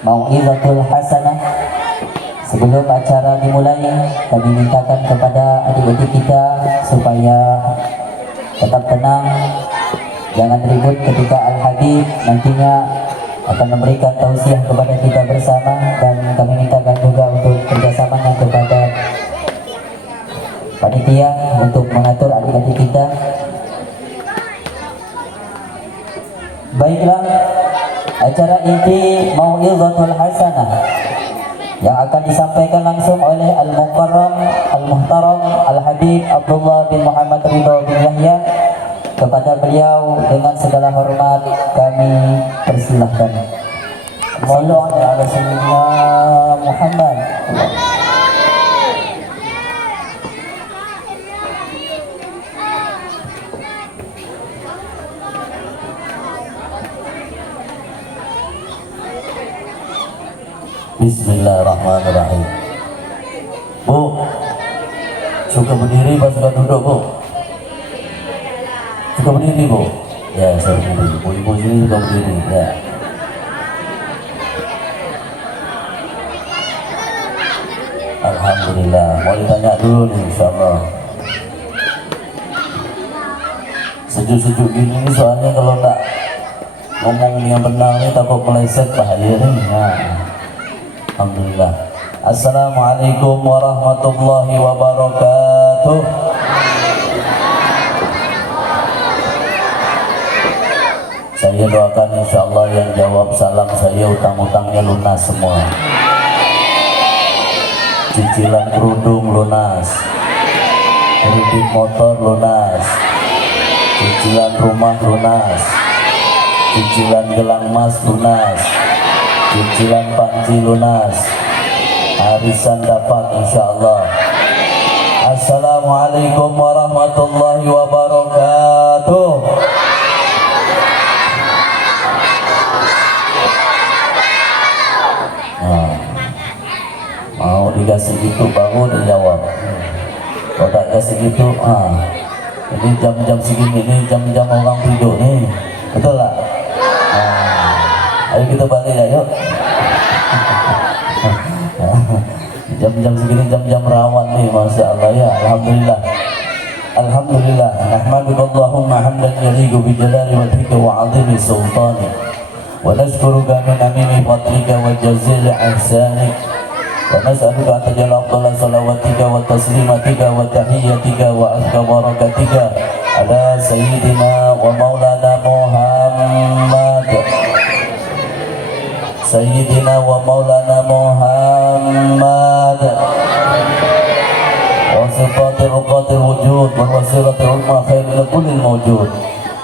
Mau'izatul hasanah. Sebelum acara dimulai, kami mintakan kepada adik-adik kita supaya tetap tenang, jangan ribut ketika Al-Habib nantinya akan memberikan tausiah kepada kita bersama, dan kami mintakan juga untuk kerjasamanya kepada panitia untuk mengatur adik-adik kita. Baiklah, acara inti Mau'izatul Hasanah yang akan disampaikan langsung oleh Al-Mukarram Al-Muhtaram Al-Habib Abdullah bin Muhammad Ridho bin Yahya. Kepada beliau dengan segala hormat kami persilahkan. Sallu ala sayyidina Muhammad. Bismillahirrahmanirrahim. Bu, suka berdiri apa suka duduk, Bu? Suka berdiri, Bu? Ya, saya berdiri. Ibu-ibu sini suka berdiri, ya. Alhamdulillah. Mau ditanya dulu nih, insyaallah. Sejuk-sejuk gini nih, soalnya kalau tak ngomong yang benar nih takut meleset bahaya nih. Nah. Alhamdulillah. Assalamualaikum warahmatullahi wabarakatuh. Saya doakan insyaallah yang jawab salam saya utang-utangnya lunas semua. Cicilan kerudung lunas, kredit motor lunas, cicilan rumah lunas, cicilan gelang emas lunas, cicilan panci lunas, arisan dapat insyaallah. Assalamualaikum warahmatullahi wabarakatuh. Nah, mau dikasih gitu baru dijawab. Kalau tak kasih gitu, ini jam-jam segini, ini jam-jam orang tidur nih, betul tak? Ayo kita balik ya, yuk. Jam-jam segini jam-jam rawan nih, masya Allah ya. Alhamdulillah. Alhamdulillah. Nahmaduka Allahumma hamdan yaliqu bi jalali wajhika wa 'azimi sultani. Wa nashkuruka min amimi fadlika wa jazil ihsanik. Wa nas'aluka an taj'ala afdhala salawatika wa taslimatika wa tahiyyatika wa azka barakatika ala sayyidina wa maulana Muhammad. Sayyidina wa maulana Muhammad wa sifatil uqatil wujud wa wasilatil ulma khairul kullil mawjud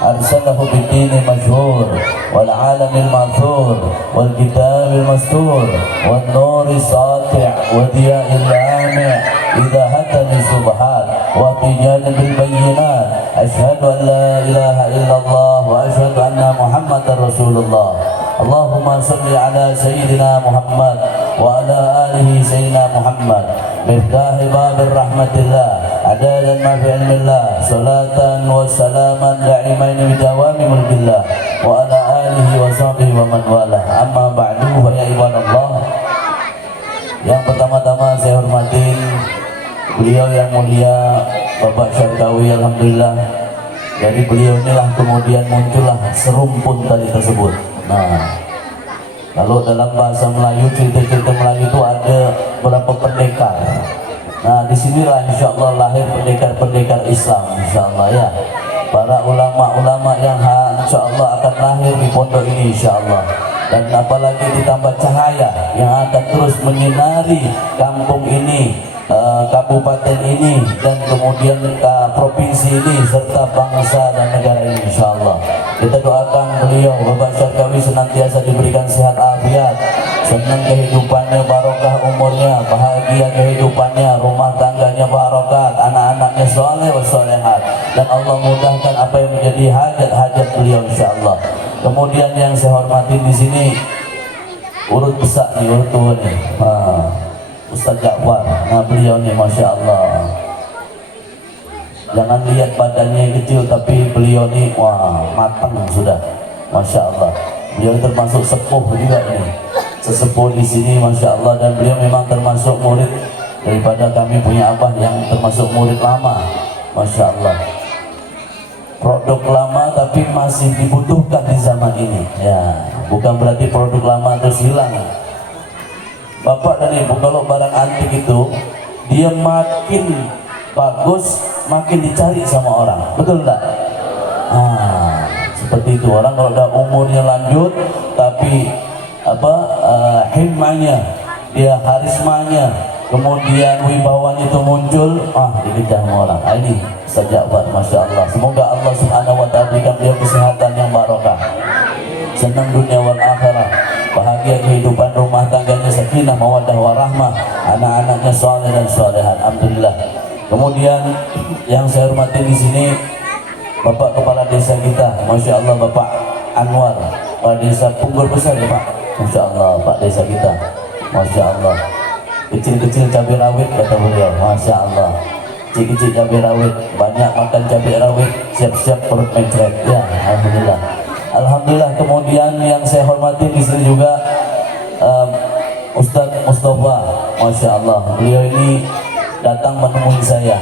arsalahu bidini masyhur wal alamil ma'thur wal kitabil mastur wal nuri sati' wa diya'il lami' idha hatani subhan wa tijan bil bayyinat ashhadu an la ilaha illallah wa ashhadu anna muhammadar rasulullah. Allahumma salli ala sayyidina Muhammad wa ala alihi sayyidina Muhammad miftahi babir rahmatillah adalan ma fi ilmillah salatan wa salaman da'imain bidawami mulkillah wa ala alihi wa sahbihi wa man walah. Amma ba'du, fa ya ibadallah. Yang pertama-tama saya hormatin beliau yang mulia Bapak Syarkawi. Alhamdulillah, dari beliau inilah kemudian muncullah serumpun tadi tersebut. Nah, kalau dalam bahasa Melayu, cerita-cerita Melayu itu ada beberapa pendekar. Nah, disinilah insya Allah lahir pendekar-pendekar Islam, insya Allah ya. Para ulama-ulama yang insya Allah akan lahir di pondok ini, insya Allah. Dan apalagi ditambah cahaya yang akan terus menyinari kampung ini, kabupaten ini, dan kemudian provinsi ini serta bangsa dan negara ini, insya Allah. Kita doakan beliau Bapak Syarkawi senantiasa diberikan sehat afiat, senang kehidupannya, barokah umurnya, bahagia kehidupannya, rumah tangganya barokah, anak-anaknya soleh wassolehat, dan Allah mudahkan apa yang menjadi hajat-hajat beliau, insya Allah. Kemudian yang saya hormati di sini urut besar nih, urut tua nih, Ustaz Ja'far. Nah, beliau nih masya Allah, jangan lihat badannya kecil, tapi beliau nih wah matang sudah, masya Allah. Beliau termasuk sepuh juga ini, sesepuh di sini, masya Allah. Dan beliau memang termasuk murid daripada kami punya abah yang termasuk murid lama, masya Allah. Produk lama tapi masih dibutuhkan di zaman ini. Ya, bukan berarti produk lama terus hilang. Bapak dan ibu, kalau barang antik itu dia makin bagus, makin dicari sama orang, betul enggak? Seperti itu. Orang kalau udah umurnya lanjut tapi himmahnya, dia karismanya, kemudian wibawanya itu muncul, dikejar sama orang. Ini sejak buat, masya Allah. Semoga Allah Subhanahu wa ta'ala berikan dia kesehatan yang barokah, senang dunia wal akhirah, bahagia kehidupan rumah tangganya, sakinah mawaddah warahmah, anak-anaknya saleh dan salehat. Alhamdulillah. Kemudian yang saya hormati di sini Bapak Kepala Desa kita, masya Allah, Bapak Anwar, Kepala Desa Punggul Besar ya Pak, masya Allah. Pak Desa kita, masya Allah, kecil-kecil cabai rawit kata beliau, masya Allah. Kecil-kecil cabai rawit, banyak makan cabai rawit, siap-siap perut mencret. Ya, alhamdulillah. Alhamdulillah. Kemudian yang saya hormati di sini juga Ustadz Mustafa, masya Allah. Beliau ini datang menemui saya,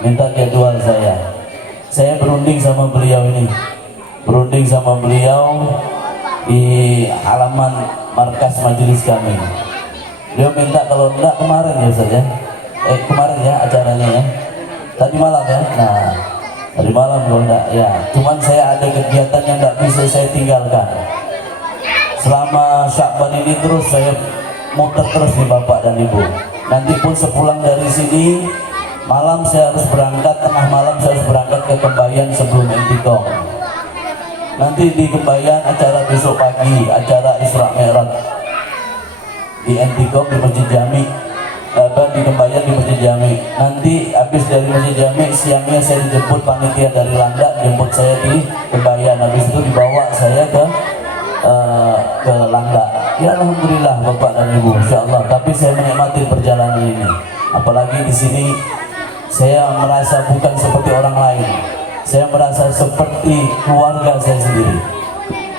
minta jadwal saya. Saya berunding sama beliau ini, berunding sama beliau di halaman markas majelis kami. Beliau minta kalau enggak kemarin ya Ustaz ya, kemarin ya acaranya ya, tadi malam ya. Nah, tadi malam kalau enggak ya, cuman saya ada kegiatan yang enggak bisa saya tinggalkan. Selama Syakban ini terus saya muter terus di Bapak dan Ibu. Nanti pun sepulang dari sini malam saya harus berangkat, tengah malam saya harus berangkat ke Kembayan sebelum Intikong. Nanti di Kembayan acara besok pagi, acara Isra Mi'raj di Intikong di Masjid Jami, di Kembayan di Masjid Jami. Nanti habis dari Masjid Jami siangnya saya dijemput panitia dari Landak, jemput saya di Kembayan. Habis itu dibawa saya ke Landak. Ya alhamdulillah Bapak dan Ibu, insyaallah. Tapi saya menikmati perjalanan ini. Apalagi di sini saya merasa bukan seperti orang lain. Saya merasa seperti keluarga saya sendiri.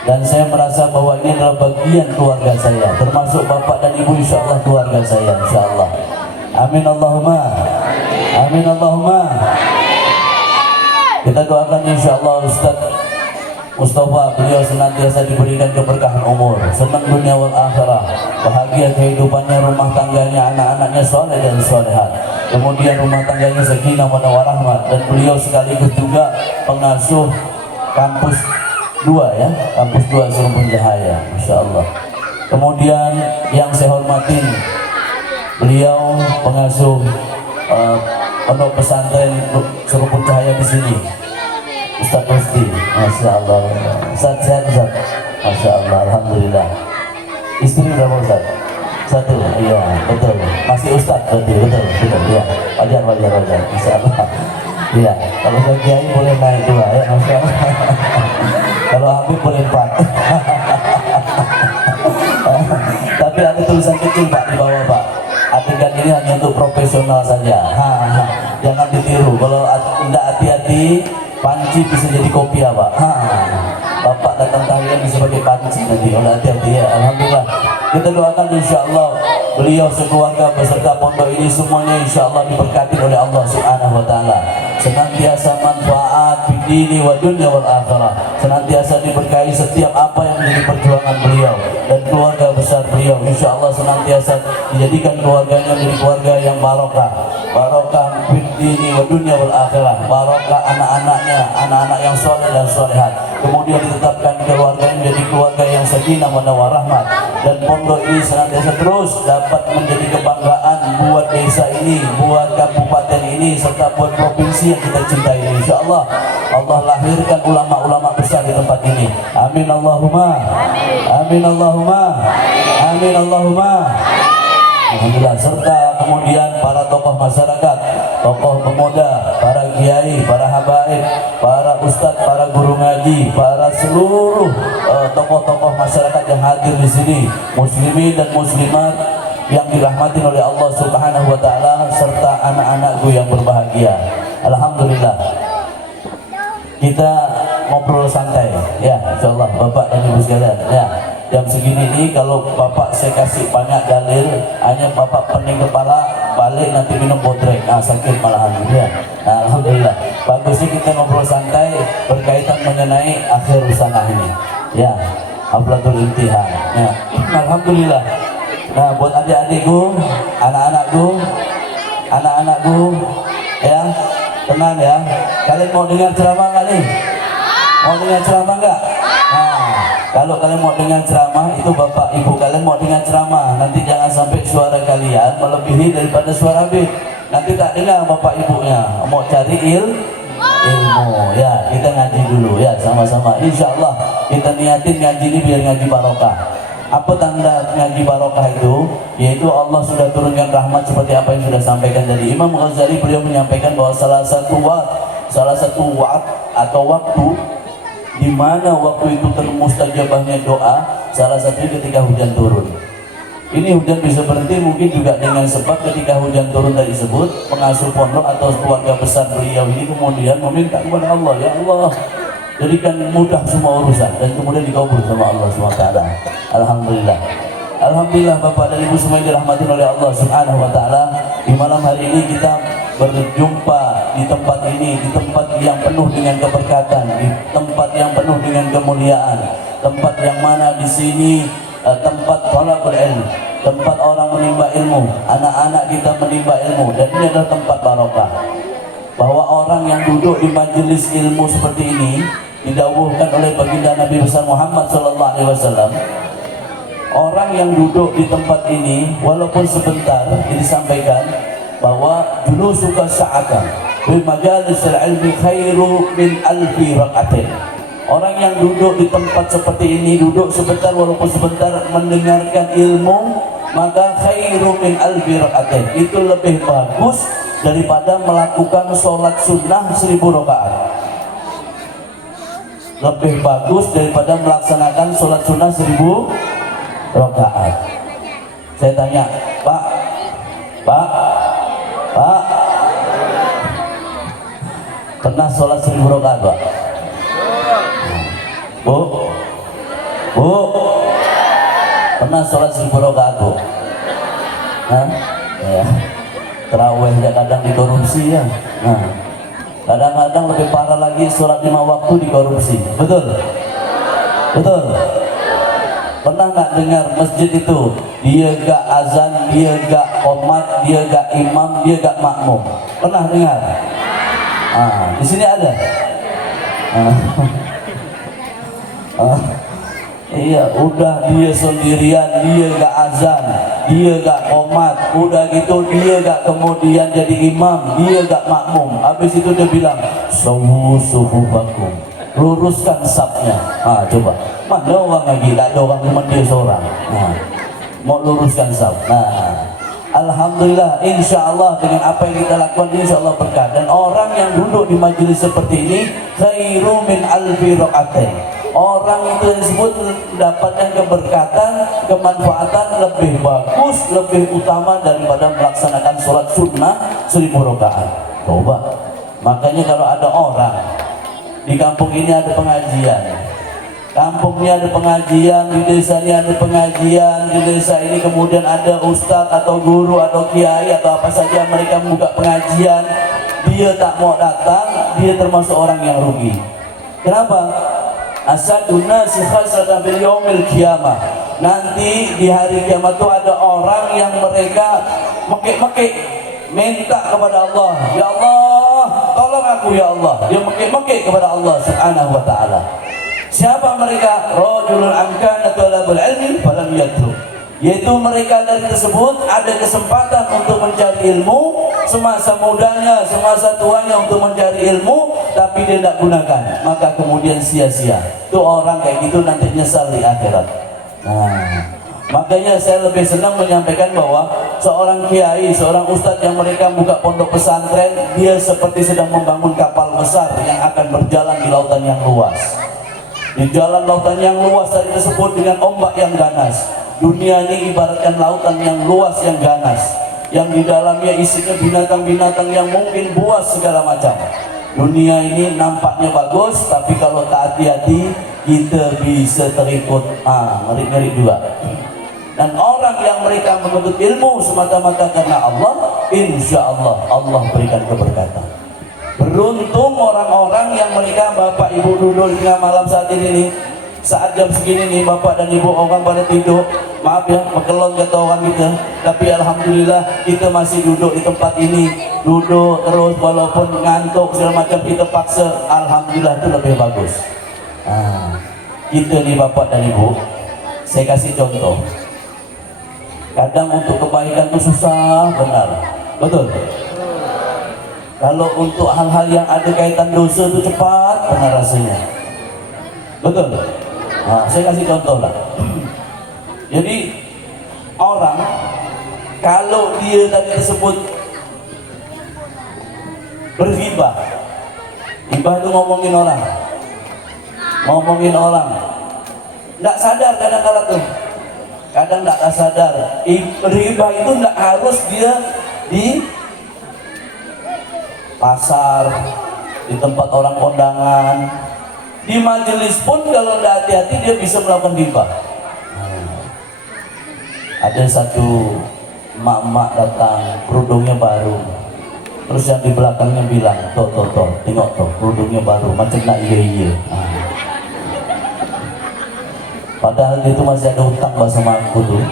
Dan saya merasa bahwa ini adalah bagian keluarga saya, termasuk Bapak dan Ibu, insyaallah keluarga saya, insyaallah. Amin Allahumma. Amin Allahumma. Kita doakan insyaallah Ustaz Mustafa, beliau senantiasa diberikan keberkahan umur, senang dunia wal akhirah, bahagia kehidupannya, rumah tangganya, anak-anaknya soleh dan solehat. Kemudian rumah tangganya sakinah mawaddah warahmah. Dan beliau sekaligus juga pengasuh kampus 2 ya, kampus 2 Serumpun Cahaya, masya Allah. Kemudian yang saya hormatin, beliau pengasuh pondok pesantren Serumpun Cahaya di sini, Ustaz Rusdi, masya Allah. Ustaz sehat Ustaz, masya Allah, alhamdulillah. Istri berapa Ustaz? 1, iya betul. Masih Ustaz berarti, betul, ya. Wajar, masya Allah. Iya, kalau saya kiai boleh naik 2 ya, masya Allah. Kalau Habib boleh 4. Tapi ada tulisan kecil Pak di bawah Pak. Adegan ini hanya untuk profesional saja. Jangan ditiru. Kalau tidak hati-hati, panci bisa jadi kopi ya Pak. Bapak datang tahlilan bisa pakai panci nanti. Kalau hati-hati ya. Alhamdulillah. Kita doakan insyaallah beliau sekeluarga beserta pondok ini semuanya insyaallah diberkati oleh Allah Subhanahu wa taala. Senantiasa manfaat di dini wa dunya wal akhirah. Senantiasa diberkahi setiap apa yang menjadi perjuangan beliau dan keluarga besar beliau. Insyaallah senantiasa dijadikan keluarganya menjadi keluarga yang barokah. Barokah di dini wa dunya wal akhirah. Barokah anak-anaknya, anak-anak yang soleh dan solehat. Kemudian ditetapkan keluarganya menjadi keluarga yang sakinah mawaddah warahmah. Dan pondok ini senantiasa terus dapat menjadi kebanggaan buat desa ini, buat kabupaten ini, serta buat provinsi yang kita cintai. Insyaallah Allah lahirkan ulama-ulama besar di tempat ini. Amin Allahumma. Amin Allahumma. Amin Allahumma. Alhamdulillah. Serta kemudian para tokoh masyarakat, tokoh pemuda, para kiai, para habaib, para ustadz, para guru ngaji, para seluruh tokoh-tokoh masyarakat yang hadir di sini, muslimin dan muslimat yang dirahmati oleh Allah Subhanahu wa taala, serta anak-anakku yang berbahagia. Alhamdulillah. Kita ngobrol santai. Ya, insyaallah Bapak dan Ibu sekalian. Ya, jam segini ini kalau Bapak saya kasih banyak dalil, hanya Bapak pening kepala, balik nanti minum bodrek. Nah, sakit malahan ya. Nah, alhamdulillah. Bagusnya kita ngobrol santai berkaitan mengenai akhir usaha ini. Ya, Haflatul Imtihan. Ya, alhamdulillah. Nah, buat adik-adikku, anak-anakku, ya, tenang ya. Kalian mau dengar ceramah kali? Mau dengar ceramah enggak? Nah, kalau kalian mau dengar ceramah, itu bapak ibu kalian mau dengar ceramah. Nanti jangan sampai suara kalian melebihi daripada suara habib. Nanti tak dengar bapak ibunya. Mau cari ilmu, ya kita ngaji dulu ya sama-sama. Insya Allah kita niatin ngaji ini biar ngaji barokah. Apa tanda ngaji barokah itu? Yaitu Allah sudah turunkan rahmat seperti apa yang sudah sampaikan tadi. Imam Ghazali beliau menyampaikan bahwa salah satu waktu di mana waktu itu termustajabahnya doa, salah satunya ketika hujan turun. Ini hujan bisa berhenti mungkin juga dengan sebab ketika hujan turun tadi disebut, pengasuh pondok atau keluarga besar beliau ini kemudian meminta kepada Allah, ya Allah, jadikan mudah semua urusan, dan kemudian dikabul sama Allah SWT. Alhamdulillah. Alhamdulillah Bapak dan Ibu semua yang dirahmati oleh Allah Subhanahu wa taala. Di malam hari ini kita berjumpa di tempat ini, di tempat yang penuh dengan keberkatan, di tempat yang penuh dengan kemuliaan, tempat yang mana di sini tempat thalabul ilm, tempat orang menimba ilmu, anak-anak kita menimba ilmu, dan ini adalah tempat barokah. Bahwa orang yang duduk di majelis ilmu seperti ini didawuhkan oleh baginda Nabi besar Muhammad SAW. Orang yang duduk di tempat ini walaupun sebentar, disampaikan bahwa dulu suka sa'atan bil majalisil ilmi khairu min alfi raqatin. Orang yang duduk di tempat seperti ini, duduk sebentar walaupun sebentar mendengarkan ilmu, maka khairu min alfi raqatin, itu lebih bagus daripada melakukan sholat sunnah 1000 rakaat. Lebih bagus daripada melaksanakan sholat sunnah 1000 rakaat. Saya tanya, Pak, pernah sholat 1000 rakaat, Pak? Bu, pernah sholat 1000 rakaat, Bu? Hah? Ya. Terawih kadang dikorupsi ya. Nah, kadang-kadang lebih parah lagi, sholat 5 waktu dikorupsi. Betul? Pernah nggak dengar masjid itu dia gak azan, dia gak qomat, dia gak imam, dia gak makmum? Pernah dengar? Di sini ada. Iya, udah dia sendirian, dia gak azan, dia gak qomat, udah gitu dia gak kemudian jadi imam, dia gak makmum. Habis itu dia bilang, sufufakum, luruskan sapnya. Coba, mana orang lagi, tak ada orang, cuma dia seorang. Mau luruskan sap. Alhamdulillah, insya Allah dengan apa yang kita lakukan, insya Allah berkah. Dan orang yang duduk di majelis seperti ini khairu min alfi raqatain. Orang itu disebut mendapatkan keberkatan, kemanfaatan lebih bagus, lebih utama daripada melaksanakan sholat sunnah 1000 rakaat. Coba, makanya kalau ada orang di kampung ini ada pengajian, kampungnya ada pengajian, di desa ini ada pengajian, di desa ini kemudian ada ustadz atau guru atau kiai atau apa saja mereka membuka pengajian, dia tak mau datang, dia termasuk orang yang rugi. Kenapa? Asaduna si khasatan bil yaumil qiyamah. Nanti di hari kiamat itu ada orang yang mereka mekik-mekik minta kepada Allah, ya Allah tolong aku ya Allah. Dia mekik-mekik kepada Allah Subhanahu wa taala. Siapa mereka? Rajulun amkana talabul ilmi falam yatlub. Yaitu mereka dari tersebut ada kesempatan untuk mencari ilmu semasa mudanya, semasa tuanya untuk mencari ilmu, tapi dia tidak gunakan, maka kemudian sia-sia. Itu orang kayak gitu nanti nyesal di akhirat. Makanya saya lebih senang menyampaikan bahwa seorang kiai, seorang ustadz yang mereka buka pondok pesantren, dia seperti sedang membangun kapal besar yang akan berjalan di lautan yang luas. Di jalan lautan yang luas tadi disebut dengan ombak yang ganas. Dunia ini ibaratkan lautan yang luas yang ganas, yang di dalamnya isinya binatang-binatang yang mungkin buas segala macam. Dunia ini nampaknya bagus, tapi kalau tak hati-hati kita bisa terikut ngeri-ngeri juga. Dan orang yang mereka menuntut ilmu semata-mata karena Allah, insya Allah Allah berikan keberkatan. Beruntung orang-orang yang mereka bapak ibu duduk di tengah malam saat ini nih, saat jam segini nih bapak dan ibu orang pada tidur, maaf ya mekelon kata orang kita, tapi alhamdulillah kita masih duduk di tempat ini, duduk terus walaupun ngantuk segala macam kita paksa, alhamdulillah itu lebih bagus. Kita nih bapak dan ibu, saya kasih contoh, kadang untuk kebaikan itu susah benar, betul. Kalau untuk hal-hal yang ada kaitan dosa itu cepat benar rasanya, betul. Saya kasih contoh lah. Jadi orang kalau dia tadi disebut berghibah, ghibah itu ngomongin orang, nggak sadar kadang-kadang tuh, kadang nggak sadar. Berghibah itu nggak harus dia di pasar, di tempat orang kondangan, di majelis pun kalau tidak hati-hati dia bisa melakukan ghibah. Ada satu emak-emak datang, kerudungnya baru, terus yang di belakangnya bilang, toh, tengok toh, kerudungnya baru, macam nak iya. Padahal dia itu masih ada hutang sama aku tuh.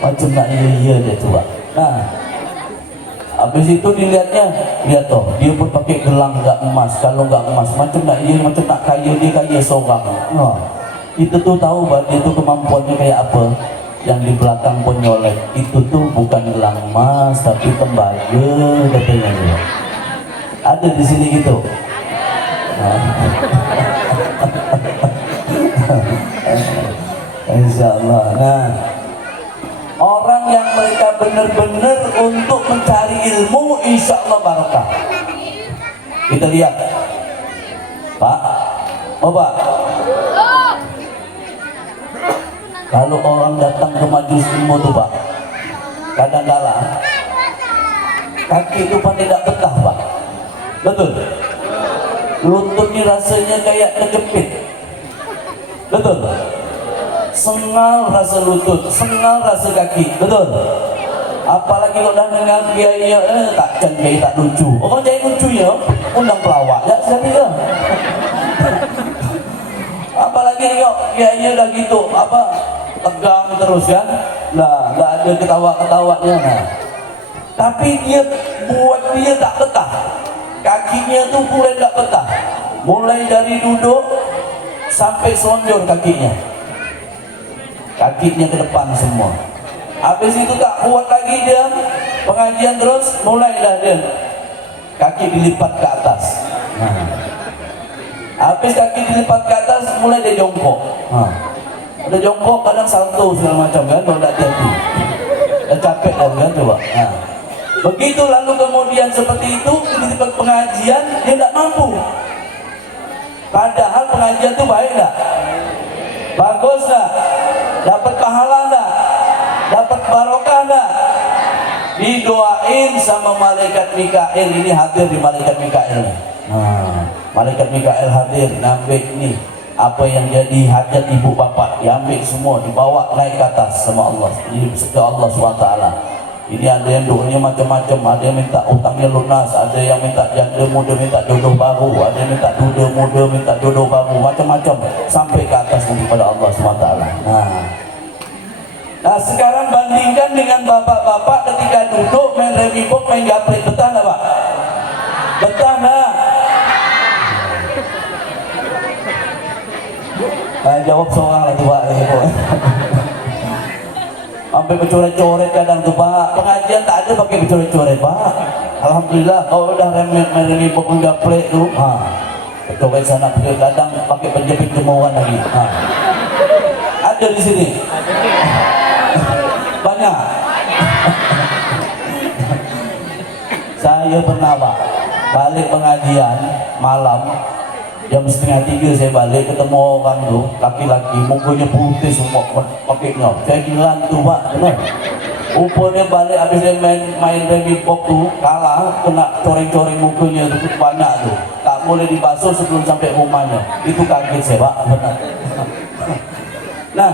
Macam nak iya dia tuh, Pak. Habis itu dilihatnya, lihat toh, dia pun pakai gelang nggak emas. Kalau nggak emas, macam nak iya, macam nak kaya, dia kaya seorang. Itu tuh tahu bahwa itu kemampuannya kayak apa. Yang di belakang pun nyolek, itu tuh bukan gelang emas, tapi tembaga katanya dia. Ada di sini gitu. Insya Allah. Orang yang mereka benar-benar untuk mencari ilmu, insya Allah barokah. Kita lihat, Pak, Bapak, kalau orang datang ke majelis ilmu tuh Pak, kadang-kala kaki itu pun tidak betah Pak, betul? Lututnya rasanya kayak kejepit, betul? Sengal rasa lutut, sengal rasa kaki, betul? Apalagi kalau dah dengar kiai tak kiai tak lucu, orang kiai lucu ya, undang pelawak ya sekali ya. Apalagi kok kiai dah gitu, tegang terus kan, nggak ada ketawa-ketawanya. Tapi dia buat dia tak betah, kakinya tuh mulai tak betah, mulai dari duduk sampai selonjor kakinya ke depan semua. Habis itu tak kuat lagi dia pengajian terus, mulailah dia kaki dilipat ke atas. Habis kaki dilipat ke atas, mulai dia jongkok. Ada jongkok, kadang salto segala macam kan, kalau tak hati-hati. Dah capek kan coba. Begitu lalu kemudian seperti itu di tempat pengajian dia tidak mampu. Padahal pengajian itu baik tak? Bagus tak? Dapat pahala tak? Dapat barokah tak? Didoain sama malaikat Mikail, ini hadir di malaikat Mikail. Malaikat Mikail hadir, ngambil ini apa yang jadi hajat ibu bapak, diambil semua, dibawa naik ke atas sama Allah, ke Allah SWT. Ini ada yang doanya macam-macam, ada yang minta utangnya lunas, ada yang minta janda muda minta jodoh baru, ada yang minta duda muda minta jodoh baru, macam-macam sampai ke atas nanti pada Allah SWT. Nah sekarang bandingkan dengan bapak-bapak ketika duduk main remibok, main gaplek, betah tak Pak? Betah tak? Jawab seorang lagi Pak. Sampai bercoret-coret kadang tuh Pak, pengajian tak ada pakai bercoret-coret Pak. Alhamdulillah kalau udah remi pokok gaplek tuh, coret sana pergi, kadang pakai penjepit kemauan lagi. Ada di sini. Banyak. Saya pernah Pak balik pengajian malam jam 2:30 saya balik, ketemu orang tuh laki-laki mukanya putih semua pakai nyop. Saya bilang tuh Pak, benar Rupanya balik habis dia main baby pop tuh kalah, kena coreng-coreng mukanya tuh banyak tuh, tak boleh dibasuh sebelum sampai rumahnya. Itu kaget saya pak. Nah,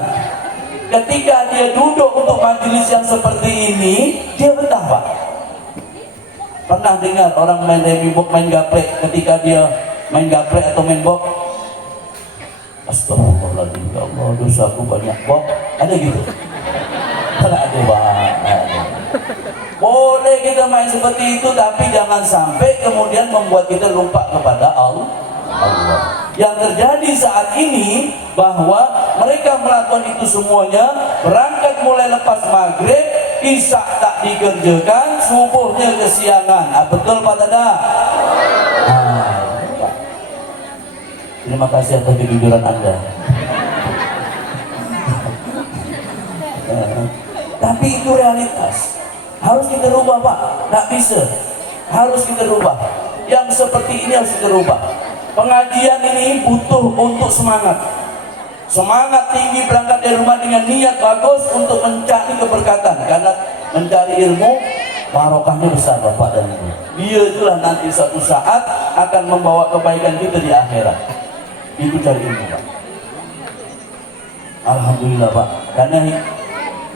ketika dia duduk untuk majelis yang seperti ini, dia betah pak. Pernah dengar orang main baby pop, main gaplek, ketika dia main gaplek atau main box, astagfirullahaladzim, ya Allah dosaku banyak box, ada gitu? Tidak ada pak. Boleh kita main seperti itu, tapi jangan sampai kemudian membuat kita lupa kepada Allah. Yang terjadi saat ini bahwa mereka melakukan itu semuanya, berangkat mulai lepas maghrib, isya tak dikerjakan, subuhnya kesiangan. Betul Pak Dada? Terima kasih atas kejujuran Anda. Tapi itu realitas. Harus kita rubah Pak. Nggak bisa. Harus kita rubah. Yang seperti ini harus kita rubah. Pengajian ini butuh untuk semangat. Semangat tinggi berangkat dari rumah dengan niat bagus untuk mencari keberkatan. Karena mencari ilmu, barokahnya besar Bapak dan Ibu. Dia itulah nanti suatu saat akan membawa kebaikan kita di akhirat. Itu cari ilmu Pak. Alhamdulillah Pak. Karena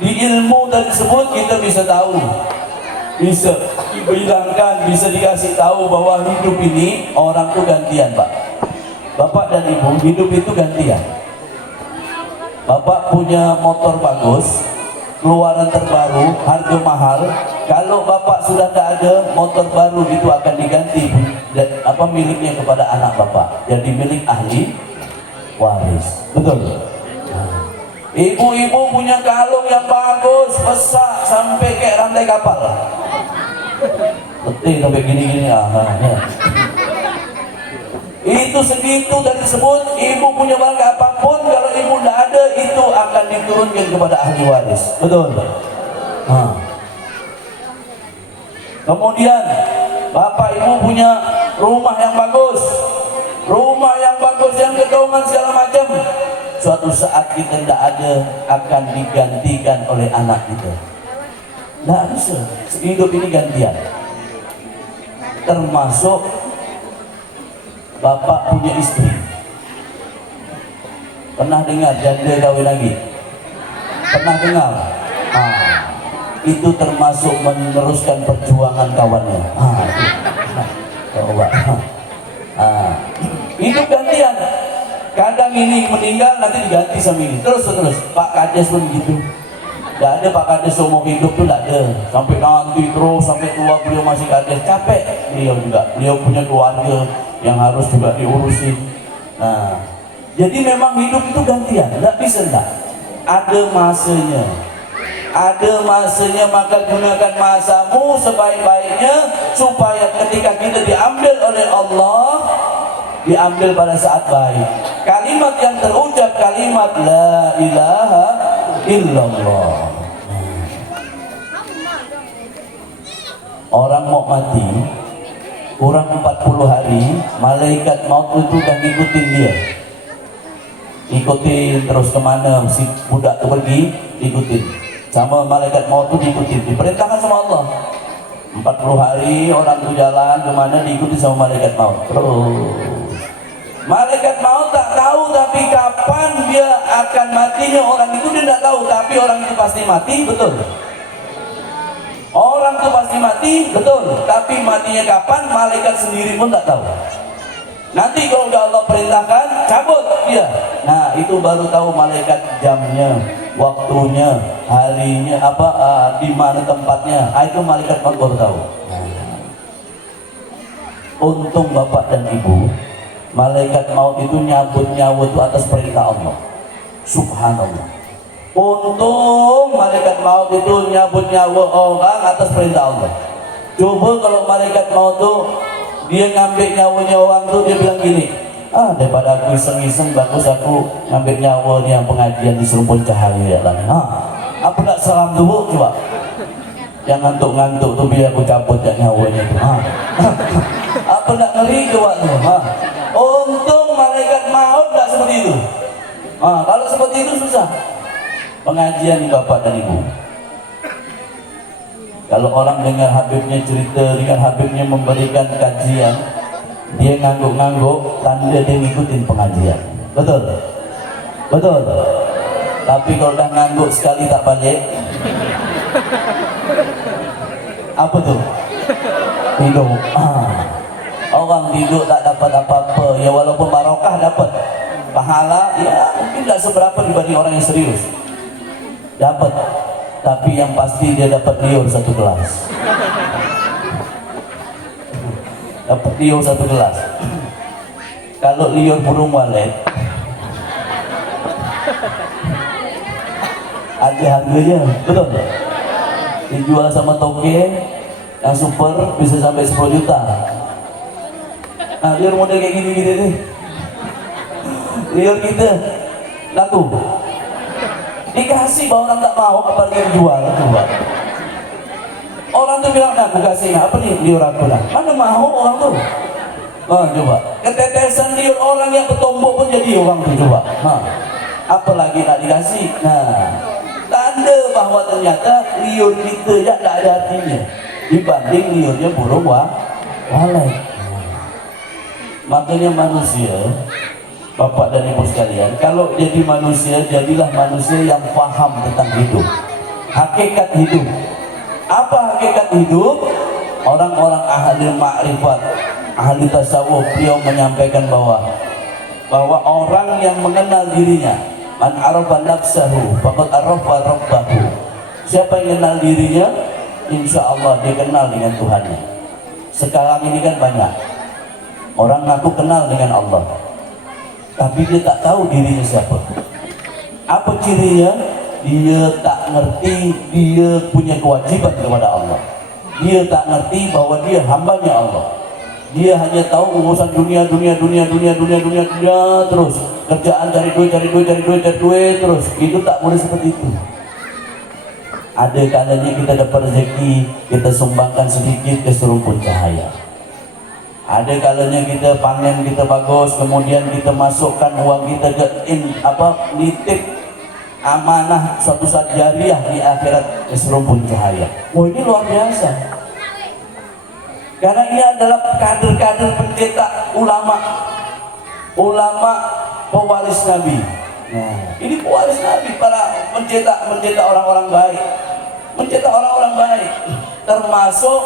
di ilmu tersebut kita bisa tahu, bisa dibilangkan, bisa dikasih tahu bahwa hidup ini orang tuh gantian Pak. Bapak dan Ibu, hidup itu gantian. Bapak punya motor bagus, keluaran terbaru, harga mahal. Kalau Bapak sudah tak ada, motor baru itu akan diganti dan miliknya kepada anak Bapak, jadi milik ahli waris. Betul. Ibu-ibu punya kalung yang bagus, besar sampai kayak rantai kapal. Betul sampai gini-gini ya. Itu segitu dan disebut ibu punya barang apapun, kalau ibu tidak ada itu akan diturunkan kepada ahli waris. Betul. Kemudian bapak ibu punya rumah yang bagus, yang gedongan segala macam. Suatu saat kita tidak ada akan digantikan oleh anak kita. Tidak bisa. Hidup ini gantian. Termasuk bapak punya istri. Pernah dengar janda kawin lagi? Pernah dengar? Itu termasuk meneruskan perjuangan kawannya. Coba. Hidup gantian. Kadang ini meninggal nanti diganti sama ini. Terus. Pak Kades pun begitu. Tidak ada Pak Kades seumur hidup tuh, tidak ada. Sampai nanti terus sampai tua beliau masih Kades. Capek beliau juga. Beliau punya keluarga yang harus juga diurusin. Nah, jadi memang hidup itu gantian. Tidak bisa enggak. Ada masanya. Ada masanya, maka gunakan masamu sebaik-baiknya supaya ketika kita diambil oleh Allah, diambil pada saat baik. Kalimat yang terucap kalimat la ilaha illallah. Orang mau mati kurang 40 hari, malaikat maut itu udah ngikutin dia. Ikutin terus kemana si budak itu pergi, ikutin. Sama malaikat maut itu diikutin, diperintahkan sama Allah. 40 hari orang itu jalan kemana, diikuti sama malaikat maut. Terus malaikat maut tak tahu, tapi kapan dia akan matinya orang itu dia tidak tahu, tapi orang itu pasti mati, betul. Orang itu pasti mati, betul. Tapi matinya kapan, malaikat sendiri pun tak tahu. Nanti kalau udah Allah perintahkan, cabut dia. Nah, itu baru tahu malaikat jamnya, waktunya, harinya, di mana tempatnya. Itu malaikat maut baru tahu. Untung Bapak dan Ibu, malaikat maut itu nyabut nyawa itu atas perintah Allah. Subhanallah. Untung malaikat maut itu nyabut nyawa orang atas perintah Allah. Coba kalau malaikat maut itu dia ngambil nyawanya orang tuh, dia bilang gini, daripada aku iseng-iseng, bagus aku ngambil nyawanya yang pengajian di Serumpun Cahaya ya lah. Aku nak salam dulu coba. Yang ngantuk-ngantuk tuh biar aku cabut ya nyawanya itu. Aku nak ngeri coba tuh. Untung malaikat maut tak seperti itu. Kalau seperti itu susah. Pengajian Bapak dan Ibu. Kalau orang dengar Habibnya cerita, dengar Habibnya memberikan kajian, dia ngangguk-ngangguk, tanda dia ngikutin pengajian. Betul? Betul? Tapi kalau dah ngangguk sekali tak balik, apa tuh? Tidur. Orang tidur tak dapat apa-apa. Ya walaupun barokah dapat pahala, ya mungkin tak seberapa dibanding orang yang serius. Dapat, tapi yang pasti dia dapat liur satu gelas. Dapat liur satu gelas. Kalau liur burung walet, ada harganya, betul? Dijual sama toke yang super bisa sampai 10 juta. Nah, liur model kayak gini-gini nih, liur kita laku. Dikasih bahwa orang tak mau, apalagi yang jual, coba. Orang tuh bilang, nah aku kasih, apa nih liur aku lah. Mana mau orang tuh? Coba, ketetesan liur orang yang bertombok pun jadi orang tuh, coba. Apalagi nak dikasih. Nah, tanda bahwa ternyata liur kita ya tak ada artinya dibanding liurnya burung walet. Makanya manusia, Bapak dan Ibu sekalian, kalau jadi manusia, jadilah manusia yang paham tentang hidup, hakikat hidup. Apa hakikat hidup? Orang-orang ahli ma'rifat, ahli tasawuf, beliau menyampaikan bahwa orang yang mengenal dirinya, man arafa nafsahu faqad arafa rabbahu. Siapa yang kenal dirinya, insya Allah dia kenal dengan Tuhannya. Sekarang ini kan banyak orang ngaku kenal dengan Allah, tapi dia tak tahu dirinya siapa. Apa cirinya? Dia tak ngerti dia punya kewajiban kepada Allah. Dia tak ngerti bahwa dia hambanya Allah. Dia hanya tahu urusan dunia terus. Kerjaan cari duit terus. Itu tak boleh seperti itu. Ada kalanya kita dapat rezeki, kita sumbangkan sedikit ke serumpun cahaya. Ada kalanya kita panen kita bagus, kemudian kita masukkan uang kita ke nitip amanah suatu saat jariah di akhirat ke serumpun cahaya. Ini luar biasa. Karena ini adalah kader-kader pencetak ulama pewaris Nabi. Nah, ini pewaris Nabi, para mencetak orang-orang baik, mencetak orang-orang baik, termasuk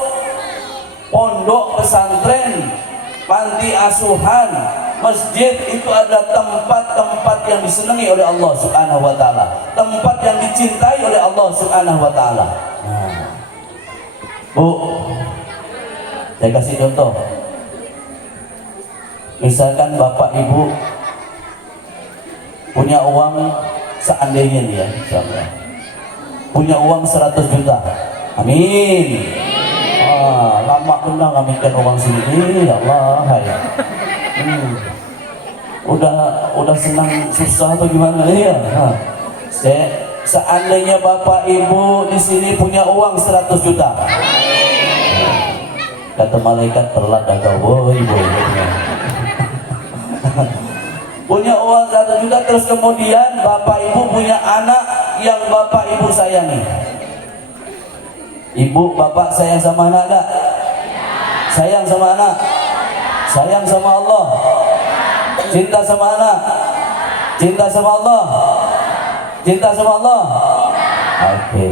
pondok pesantren, panti asuhan, masjid. Itu adalah tempat-tempat yang disenangi oleh Allah Subhanahu wa taala, tempat yang dicintai oleh Allah Subhanahu wa taala. Bu, saya kasih contoh. Misalkan Bapak Ibu punya uang, seandainya dia misalnya punya uang 100 juta. Amin. Lama benar ngaminkan uang sini, ya Allah. Udah senang susah atau gimana ya? Seandainya Bapak Ibu di sini punya uang 100 juta. Kata malaikat, telat agak boy. Punya uang 100 juta, terus kemudian Bapak Ibu punya anak yang Bapak Ibu sayangi. Ibu Bapak sayang sama anak gak? Sayang sama anak? Sayang sama Allah? Cinta sama anak? Cinta sama Allah? Cinta sama Allah? Oke.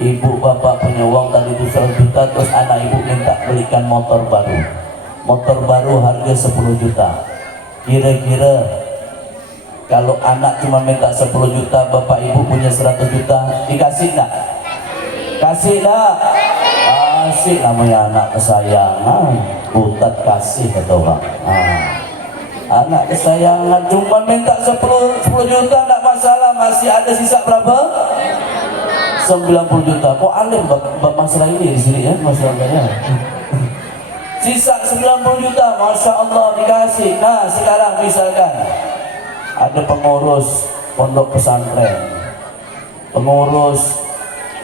Ibu Bapak punya uang tadi itu 100 juta, terus anak Ibu minta belikan motor baru. Motor baru harga 10 juta. Kira-kira kalau anak cuma minta 10 juta, Bapak Ibu punya 100 juta, dikasih enggak? Kasih enggak? Kasih, namanya anak kesayangan. Butat kasih kata orang. Anak kesayangan cuma minta 10 juta enggak masalah, masih ada sisa berapa? 90 juta. Kok alim masalah ini di sini ya, masalahnya. Sisa 90 juta, Masya Allah dikasih. Nah sekarang misalkan ada pengurus pondok pesantren, pengurus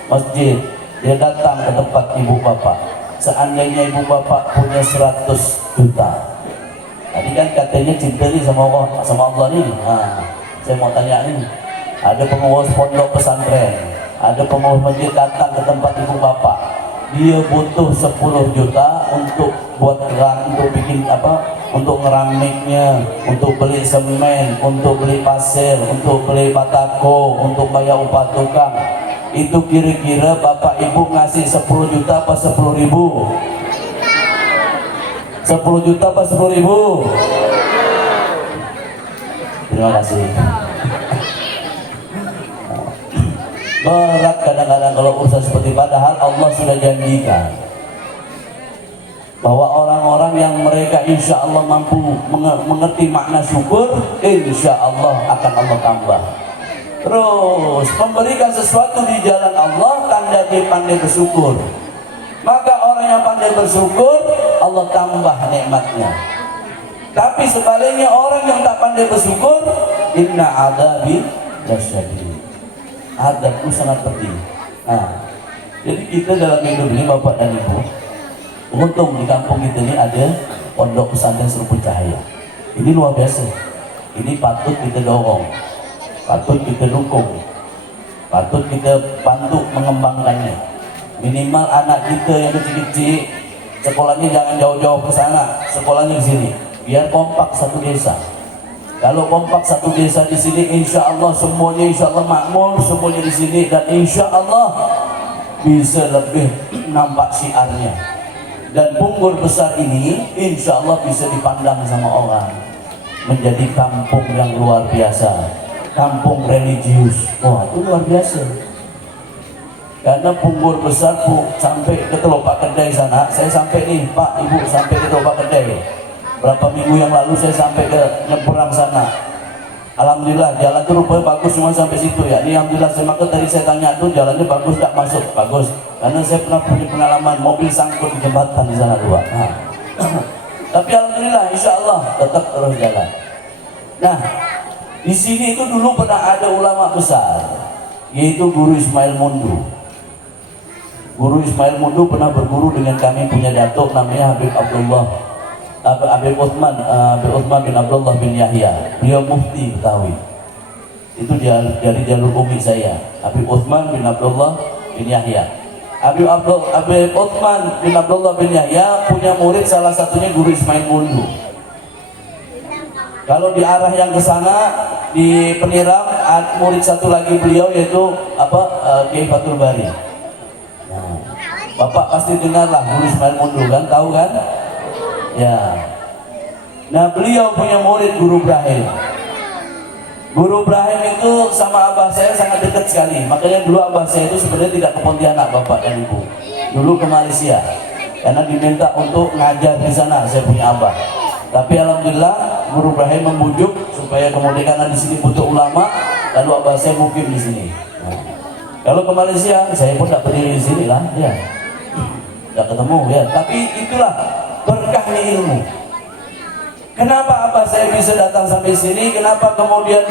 masjid, dia datang ke tempat Ibu Bapak. Seandainya Ibu Bapak punya 100 juta, tadi kan katanya cinta nih sama Allah nih. Nah, saya mau tanya nih, ada pengurus pondok pesantren, ada pengurus masjid datang ke tempat ibu bapak, dia butuh 10 juta untuk buat untuk bikin untuk ngeramiknya, untuk beli semen, untuk beli pasir, untuk beli batako, untuk bayar upah tukang. Itu kira-kira bapak ibu ngasih 10 juta apa 10 ribu? 10 juta apa 10 ribu? Terima kasih. Berat kadang-kadang kalau urusan seperti, padahal Allah sudah janjikan bahwa orang-orang yang mereka insya Allah mampu mengerti makna syukur, insya Allah akan Allah tambah. Terus memberikan sesuatu di jalan Allah, tanda dia pandai bersyukur. Maka orang yang pandai bersyukur, Allah tambah nikmatnya. Tapi sebaliknya orang yang tak pandai bersyukur, inna adabi lasyadid, adabku sangat pedih. Nah, jadi kita dalam hidup ini Bapak dan Ibu, untung di kampung kita ini ada pondok pesantren Seruput Cahaya. Ini luar biasa. Ini patut kita dorong, patut kita dukung, patut kita bantu mengembangkannya. Minimal anak kita yang kecil-kecil sekolahnya jangan jauh-jauh ke sana, sekolahnya di sini. Biar kompak satu desa. Kalau kompak satu desa di sini, insya Allah semuanya insya Allah makmur, semuanya di sini, dan insya Allah bisa lebih nampak syiarnya. Dan Punggur besar ini insya Allah bisa dipandang sama orang menjadi kampung yang luar biasa, kampung religius. Wah, itu luar biasa. Karena Punggur besar sampai ke Telopak Kedai sana, saya sampai nih Pak Ibu sampai ke Telopak Kedai. Berapa minggu yang lalu saya sampai ke nyebrang sana. Alhamdulillah jalan itu rupanya bagus, cuma sampai situ ya. Ini alhamdulillah, maka tadi saya tanya tuh jalannya bagus tak masuk? Bagus. Karena saya pernah punya pengalaman mobil sangkut di jembatan di sana dua. Nah. Tapi alhamdulillah insya Allah tetap terus jalan. Nah, di sini itu dulu pernah ada ulama besar, yaitu Guru Ismail Mundu. Guru Ismail Mundu pernah berguru dengan kami punya datuk namanya Habib Uthman bin Abdullah bin Yahya. Beliau mufti Betawi. Itu dari jalur umi saya, Habib Uthman bin Abdullah bin Yahya. Habib Uthman bin Abdullah bin Yahya punya murid, salah satunya Guru Ismail Mundu. Kalau di arah yang ke sana di Peniram, murid satu lagi beliau yaitu Kiai Fathul Bari. Nah, Bapak pasti dengarlah Guru Ismail Mundu kan, tahu kan? Ya. Nah, beliau punya murid Guru Ibrahim. Guru Ibrahim itu sama abah saya sangat dekat sekali. Makanya dulu abah saya itu sebenarnya tidak ke Pontianak, Bapak dan Ibu. Dulu ke Malaysia. Karena diminta untuk ngajar di sana, saya punya abah. Tapi alhamdulillah Guru Ibrahim membujuk supaya kemudian karena di sini butuh ulama, lalu abah saya mukim di sini. Nah, kalau ke Malaysia, saya pun tidak berdiri di sini lah, ya. Tidak ketemu ya. Tapi itulah berkahnya ilmu. Kenapa abah saya bisa datang sampai sini? Kenapa kemudian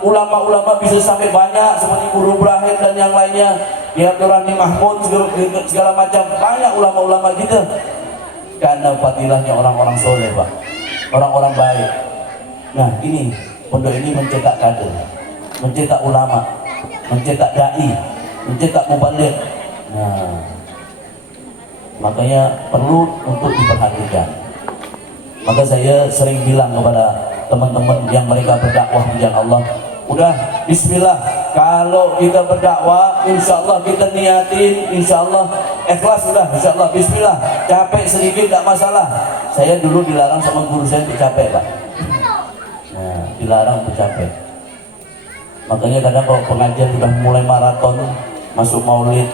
ulama-ulama bisa sampai banyak seperti Guru Ibrahim dan yang lainnya, ya Abdurrahim Mahmud segala macam, banyak ulama-ulama kita. Karena fadilahnya orang-orang soleh, Pak, orang-orang baik. Nah, ini pondok ini mencetak kader, mencetak ulama, mencetak dai, mencetak mubaligh. Nah, makanya perlu untuk diperhatikan. Maka saya sering bilang kepada teman-teman yang mereka berdakwah di jalan Allah, udah bismillah, kalau kita berdakwah insya Allah kita niatin, insya Allah ikhlas, sudah insya Allah bismillah, capek sedikit tidak masalah. Saya dulu dilarang sama guru saya untuk capek, Pak. Nah, dilarang untuk capek. Makanya kadang kalau pengajian sudah mulai maraton, masuk maulid,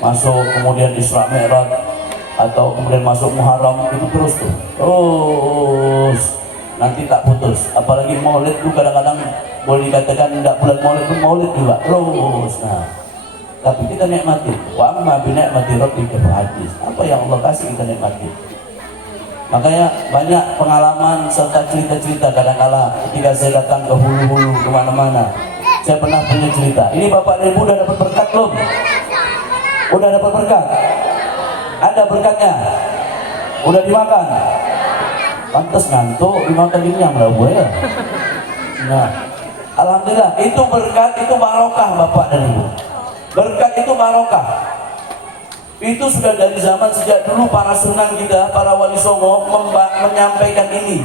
masuk kemudian Isra Mi'raj, atau kemudian masuk Muharram, itu terus nanti tak putus. Apalagi maulid itu kadang-kadang boleh dikatakan tidak bulan maulid pun maulid juga terus. Nah, tapi kita nikmati. Wa amma bi ni'mati rabbika fahaddits. Apa yang Allah kasih kita nikmati. Makanya banyak pengalaman serta cerita-cerita kadang-kala ketika saya datang ke hulu-hulu kemana-mana. Saya pernah punya cerita. Ini Bapak dan Ibu udah dapat berkat belum? Udah dapat berkat? Ada berkatnya? Udah dimakan? Pantes ngantuk, dimakan kenyang lah gue ya. Nah, Alhamdulillah, itu berkat, itu barokah Bapak dan Ibu. Berkat itu barokah. Itu sudah dari zaman sejak dulu para sunan kita, para wali songo menyampaikan ini.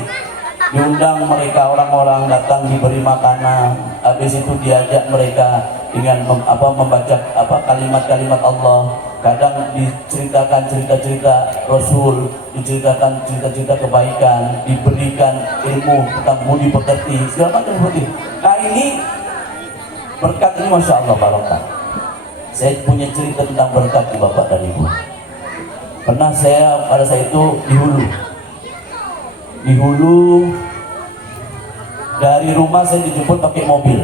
Diundang mereka, orang-orang datang diberi makanan, habis itu diajak mereka dengan membaca kalimat-kalimat Allah. Kadang diceritakan cerita-cerita Rasul, diceritakan cerita-cerita kebaikan, diberikan ilmu tentang budi pekerti, segala macam seperti itu. Nah ini berkat ini Masya Allah barokah. Saya punya cerita tentang berkat di Bapak dan Ibu. Pernah saya pada saat itu di Hulu, dari rumah saya dijemput pakai mobil.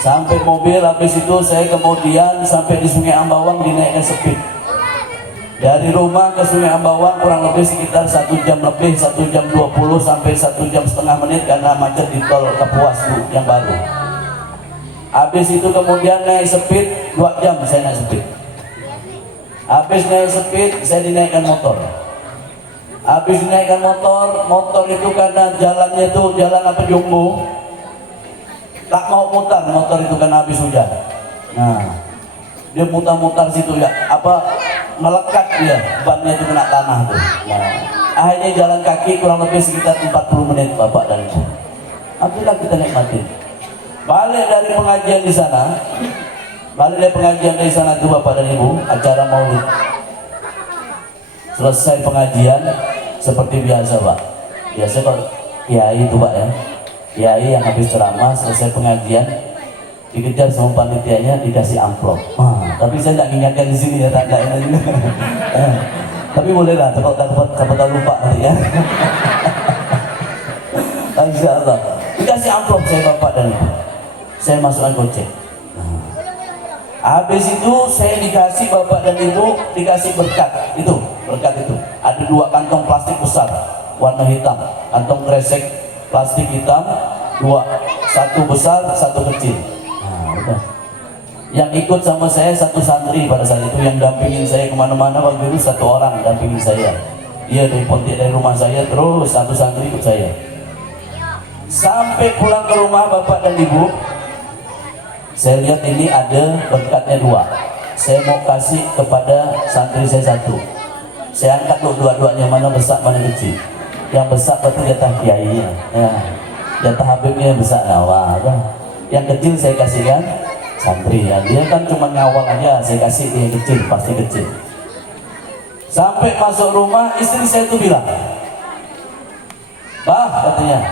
Sampai mobil, habis itu saya kemudian sampai di Sungai Ambawang dinaikkan speed. Dari rumah ke Sungai Ambawang kurang lebih sekitar 1 jam lebih, 1 jam 20 sampai 1 jam setengah menit karena macet di tol Kapuas yang baru. Habis itu kemudian naik speed 2 jam saya naik speed. Habis naik speed saya dinaikkan motor. Habis dinaikkan motor itu karena jalannya itu jalan jumbo, tak mau mutar motor itu kan habis hujan. Nah, dia mutar-mutar situ ya, melekat dia, bannya itu kena tanah tuh. Nah, akhirnya jalan kaki kurang lebih sekitar 40 menit Bapak dan Ibu. Alhamdulillah kita nikmatin. Balik dari pengajian di sana tuh Bapak dan Ibu, acara maulid. Selesai pengajian seperti biasa Pak. Biasa kalau kiai itu Pak ya, kiai yang habis ceramah selesai pengajian dikejar sama panitianya dikasih amplop. Tapi saya tidak ingatkan di sini ya, tak ini. Tapi bolehlah, takut lupa nanti ya. Insya Allah dikasih amplop saya Bapak dan Ibu. Saya masukkan gocek. Habis itu saya dikasih Bapak dan Ibu dikasih berkat itu ada 2 kantong plastik besar warna hitam, kantong kresek plastik hitam 2, 1 besar 1 kecil. Nah, udah. Yang ikut sama saya 1 santri pada saat itu yang dampingin saya kemana-mana waktu itu 1 orang dampingin saya. Dia dari Pontianak dari rumah saya terus 1 santri ikut saya. Sampai pulang ke rumah Bapak dan Ibu, saya lihat ini ada berkatnya 2. Saya mau kasih kepada santri saya 1. Saya angkat dua-duanya, mana besar mana kecil. Yang besar berarti jatah kiainya, ya. Jatah habibnya yang besar. Nah, yang kecil saya kasihkan santri ya. Dia kan cuma ngawal aja, saya kasih dia kecil, pasti kecil. Sampai masuk rumah istri saya tuh bilang, "Bah," katanya,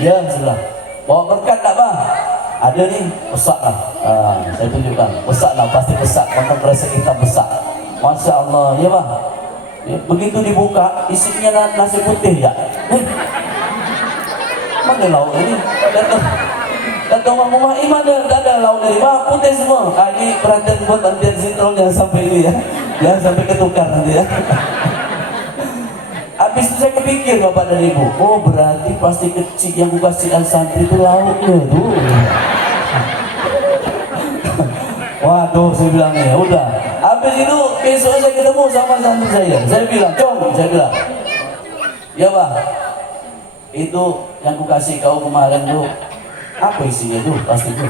"ya sudah. Bawa berkat tak Bah?" "Ada nih, besar lah." Saya tunjukkan, besar lah, pasti besar. Kantong kresek hitam besar. Masya Allah, ya Bah. Ya, begitu dibuka, isinya nasi putih ya. Mana lauk ini? Kata orang rumah, mana? Tak ada lauk dari Bah, putih semua. Ini perhatian buat nanti sintrom jangan sampai ini ya. Jangan sampai ketukar nanti ya. Habis itu saya kepikir Bapak dan Ibu, oh berarti pasti kecil yang kukasihkan santri itu lauknya tuh. Waduh, saya bilang nih, udah. Habis itu besok saya ketemu sama santri saya bilang, saya bilang, "Ya Bah, itu yang kukasih kau kemarin tuh apa isinya tuh pasti tuh?"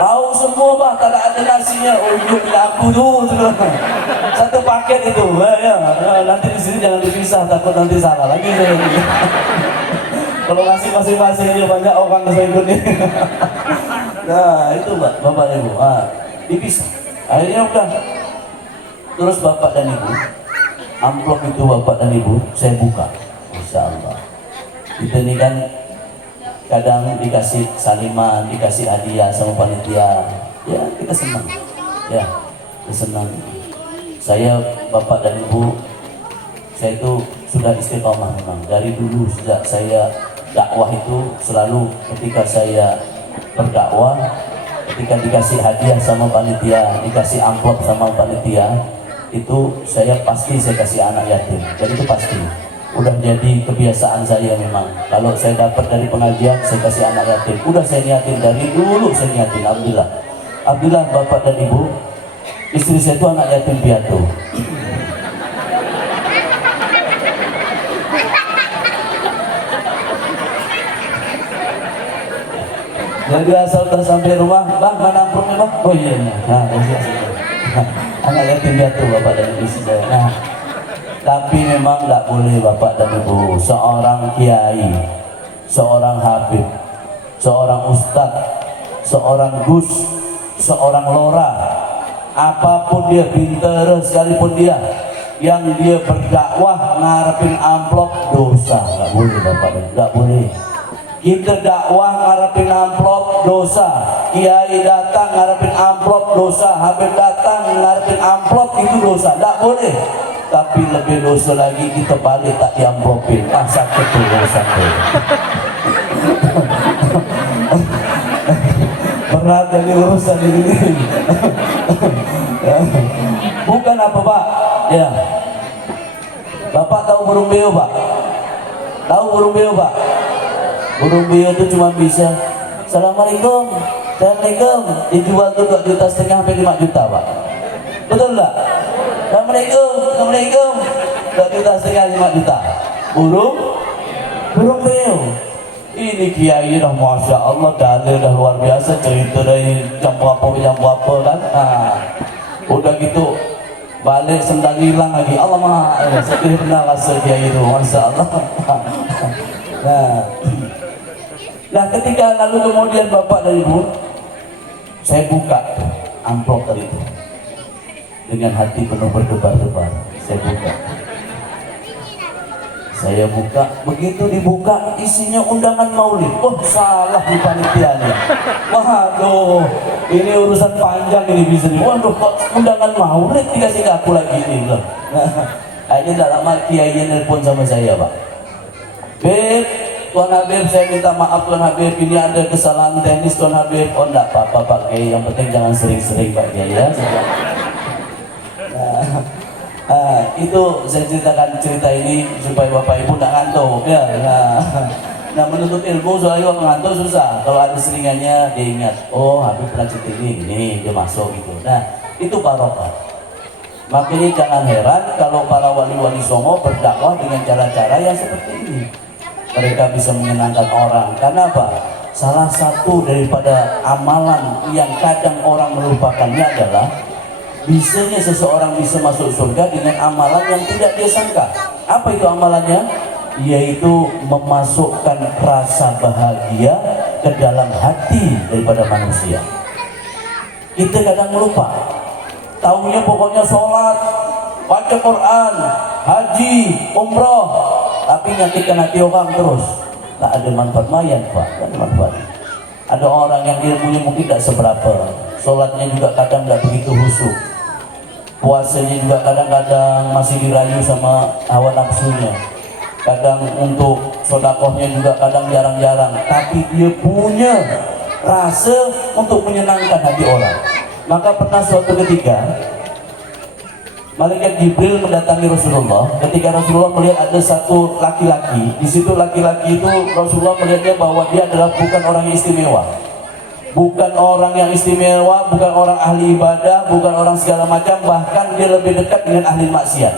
"Tahu semua Bah, tak ada nasinya." "Oh iya, aku tuh 1 paket itu." Ya, nanti di sini jangan dipisah, takut nanti salah lagi saya. Kalau ngasih masing-masing aja banyak orang saya ikut nih. Nah itu Bapak Ibu, dipisah. Akhirnya udah. Terus Bapak dan Ibu, amplop itu Bapak dan Ibu saya buka. Masya Allah. Kita ini kan kadang dikasih saliman, dikasih hadiah sama panitia. Ya kita senang. Ya kita senang. Saya Bapak dan Ibu, saya itu sudah istiqomah memang. Dari dulu sejak saya dakwah itu selalu ketika saya berdakwah, ketika dikasih hadiah sama panitia, dikasih amplop sama panitia, itu saya kasih anak yatim. Jadi itu pasti udah jadi kebiasaan saya memang. Kalau saya dapat dari pengajian, saya kasih anak yatim. Udah saya niatin dari dulu, saya niatin. Alhamdulillah Bapak dan Ibu, istri saya itu anak yatim piatu. Jadi asal udah sampai rumah, bang mana amplopnya bang? Oh iya, nah anak yatim piatu bapak dan ibu saya. Nah, tapi memang tidak boleh bapak dan ibu, seorang kiai, seorang habib, seorang ustadz, seorang gus, seorang lora, apapun dia, pinter sekalipun dia, yang dia berdakwah ngarepin amplop dosa, nggak boleh bapak dan nggak boleh. Kita dakwah ngarepin amplop dosa, kiai datang ngarepin amplop dosa, habib datang ngarepin amplop itu dosa, tidak boleh. Tapi lebih dosa lagi kita balik tak diamplopin, sakit tuh dosa tuh. Berat jadi urusan ini. Bukan apa pak? Ya. Bapak tahu burung beo pak? Tahu burung beo pak? Burung beo itu cuma bisa Assalamualaikum, Assalamualaikum, dijual tuh 2,5 juta sampai 5 juta pak. Betul enggak? Assalamualaikum, Assalamualaikum, 2,5 juta 5 juta. Burung beo. Ini kiai dah masya Allah, dalil dah luar biasa, cerita dari jam berapa kan. Nah, udah gitu balik sendal hilang lagi. Allah maha, sedih benar rasa kiai itu, masya Allah. Nah, ketika lalu kemudian bapak dan ibu, saya buka amplop tadi itu dengan hati penuh berdebar-debar. Saya buka, begitu dibuka isinya undangan maulid. Oh salah di panitianya. Waduh, ini urusan panjang ini bisa nih. Waduh, kok undangan maulid dikasih ke aku lagi ini loh. Akhirnya tidak lama kiainya nelpon sama saya pak. Beb, Tuan Habib, saya minta maaf Tuan Habib, ini ada kesalahan teknis Tuan Habib. Oh enggak apa-apa Pak Kiai, yang penting jangan sering-sering Pak Kiai ya. Itu saya ceritakan cerita ini supaya Bapak Ibu tidak ngantuk ya. Nah menuntut ilmu soalnya ngantuk susah. Kalau ada seringannya dia ingat, oh Habib pernah cerita ini dia masuk gitu. Nah itu barokah. Makanya jangan heran kalau para wali-wali songo berdakwah dengan cara-cara yang seperti ini. Mereka bisa menyenangkan orang. Karena apa? Salah satu daripada amalan yang kadang orang melupakannya adalah bisanya seseorang bisa masuk surga dengan amalan yang tidak dia sangka. Apa itu amalannya? Yaitu memasukkan rasa bahagia ke dalam hati daripada manusia. Kita kadang lupa. Taunya pokoknya sholat, baca Quran, haji, umroh, tapi nyakitkan hati orang terus. Tak ada manfaat mayat pak, tak ada manfaat. Ada orang yang ilmunya mungkin tidak seberapa, sholatnya juga kadang tidak begitu khusyuk, puasanya juga kadang-kadang masih dirayu sama hawa nafsunya, kadang untuk sodakohnya juga kadang jarang-jarang, tapi dia punya rasa untuk menyenangkan hati orang. Maka pernah suatu ketika Malaikat Jibril mendatangi Rasulullah. Ketika Rasulullah melihat ada satu laki-laki, di situ laki-laki itu Rasulullah melihatnya bahwa dia adalah bukan orang yang istimewa, bukan orang yang istimewa, bukan orang ahli ibadah, bukan orang segala macam, bahkan dia lebih dekat dengan ahli maksiat.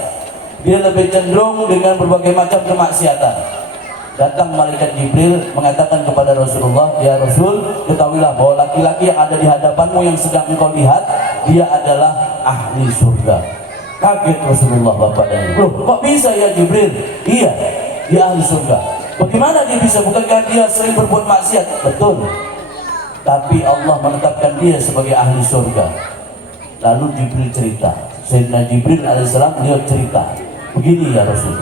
Dia lebih cenderung dengan berbagai macam kemaksiatan. Datang Malaikat Jibril mengatakan kepada Rasulullah, ya Rasul, ketahuilah bahwa laki-laki yang ada di hadapanmu yang sedang engkau lihat, dia adalah ahli surga. Kaget Rasulullah bapak dan ibu. Loh, kok bisa ya Jibril? Iya, dia ahli surga. Bagaimana dia bisa? Bukankah dia sering berbuat maksiat? Betul. Tapi Allah menetapkan dia sebagai ahli surga. Lalu Jibril cerita. Sayyidina Jibril alaihissalam dia cerita. Begini ya Rasul.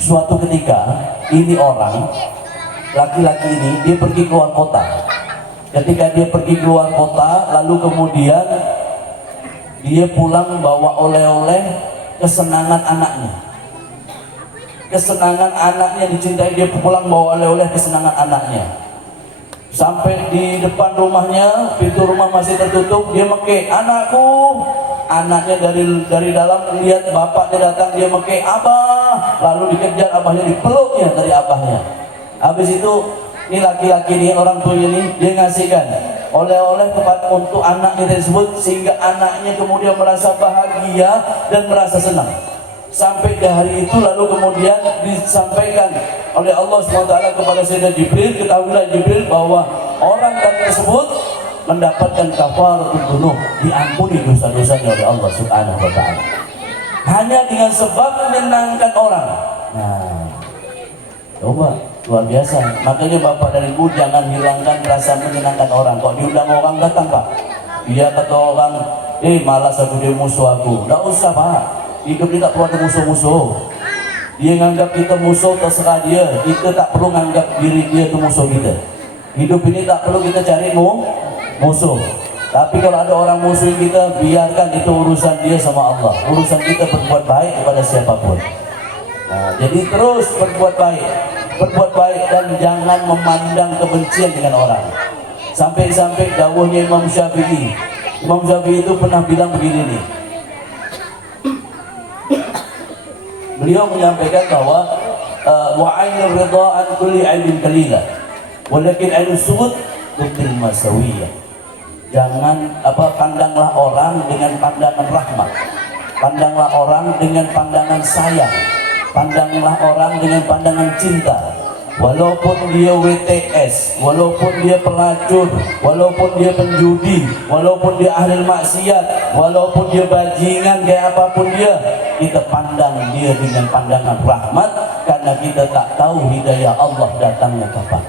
Suatu ketika ini orang laki-laki ini dia pergi keluar kota. Ketika dia pergi keluar kota, lalu kemudian dia pulang bawa oleh-oleh kesenangan anaknya. Kesenangan anaknya dicintai, dia pulang bawa oleh-oleh kesenangan anaknya. Sampai di depan rumahnya, pintu rumah masih tertutup, dia meke, anakku. Anaknya dari dalam lihat bapaknya datang, dia meke, abah. Lalu dikejar abahnya, dipeluknya dari abahnya. Habis itu ini laki-laki ini, orang tuanya ini, dia ngasihkan oleh-oleh untuk anaknya tersebut, sehingga anaknya kemudian merasa bahagia dan merasa senang. Sampai di hari itu lalu kemudian disampaikan oleh Allah SWT kepada Sayyidina Jibril, ketahuilah Jibril bahwa orang mendapatkan kafaratul dzunub, diampuni dosa-dosanya oleh Allah Subhanahu wa taala. Hanya dengan sebab menyenangkan orang. Nah, coba luar biasa. Makanya Bapak dan Ibu jangan hilangkan rasa menyenangkan orang. Kok diundang orang datang, Pak? Dia kata orang, malas aku, dia musuh aku. Nggak usah, Pak. Hidup ini tak perlu ada musuh-musuh. Dia nganggap kita musuh, terserah dia. Kita tak perlu nganggap diri dia itu musuh kita. Hidup ini tak perlu kita cari musuh. Tapi kalau ada orang musuh kita, biarkan itu urusan dia sama Allah. Urusan kita berbuat baik kepada siapapun. Nah, jadi terus berbuat baik dan jangan memandang kebencian dengan orang. Sampai-sampai dawuhnya Imam Syafi'i. Imam Syafi'i itu pernah bilang begini nih. Beliau menyampaikan bahwa wa ainur ridha an kulli aibin qalila walakin ainus sud tutil masawiyah. Jangan pandanglah orang dengan pandangan rahmat, pandanglah orang dengan pandangan sayang, pandanglah orang dengan pandangan cinta. Walaupun dia WTS, walaupun dia pelacur, walaupun dia penjudi, walaupun dia ahli maksiat, walaupun dia bajingan kayak apapun dia, kita pandang dia dengan pandangan rahmat, karena kita tak tahu hidayah Allah datangnya kapan.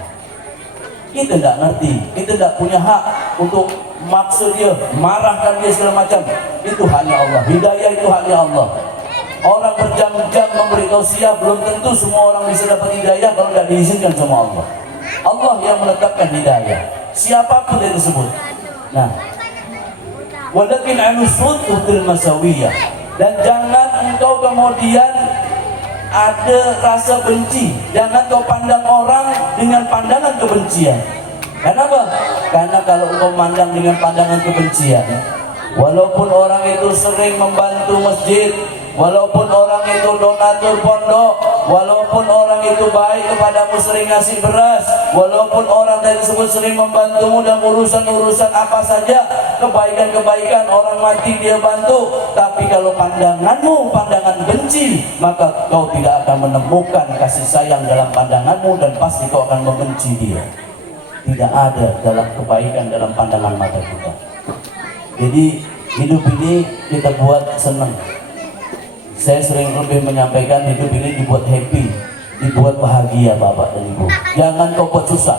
Kita tidak ngerti, kita tidak punya hak untuk maksud dia, marahkan dia segala macam. Itu hanya Allah, hidayah itu hanya Allah. Orang berjam-jam memberi tausiah, belum tentu semua orang bisa dapat hidayah kalau tidak diizinkan sama Allah. Allah yang menetapkan hidayah, siapapun dia tersebut. Nah, walakin anusud util masawiyah. Dan jangan engkau kemudian ada rasa benci. Jangan kau pandang orang dengan pandangan kebencian. Kenapa? Karena kalau engkau pandang dengan pandangan kebencian, walaupun orang itu sering membantu masjid, walaupun orang itu donatur pondok, walaupun orang itu baik kepadamu, sering ngasih beras, walaupun orang tersebut sering membantumu dalam urusan-urusan apa saja, kebaikan-kebaikan, orang mati dia bantu, tapi kalau pandanganmu pandangan benci, maka kau tidak akan menemukan kasih sayang dalam pandanganmu, dan pasti kau akan membenci dia. Tidak ada dalam kebaikan dalam pandangan mata kita. Jadi hidup ini kita buat senang. Saya sering lebih menyampaikan hidup ini dibuat happy, dibuat bahagia Bapak dan Ibu. Jangan kau buat susah.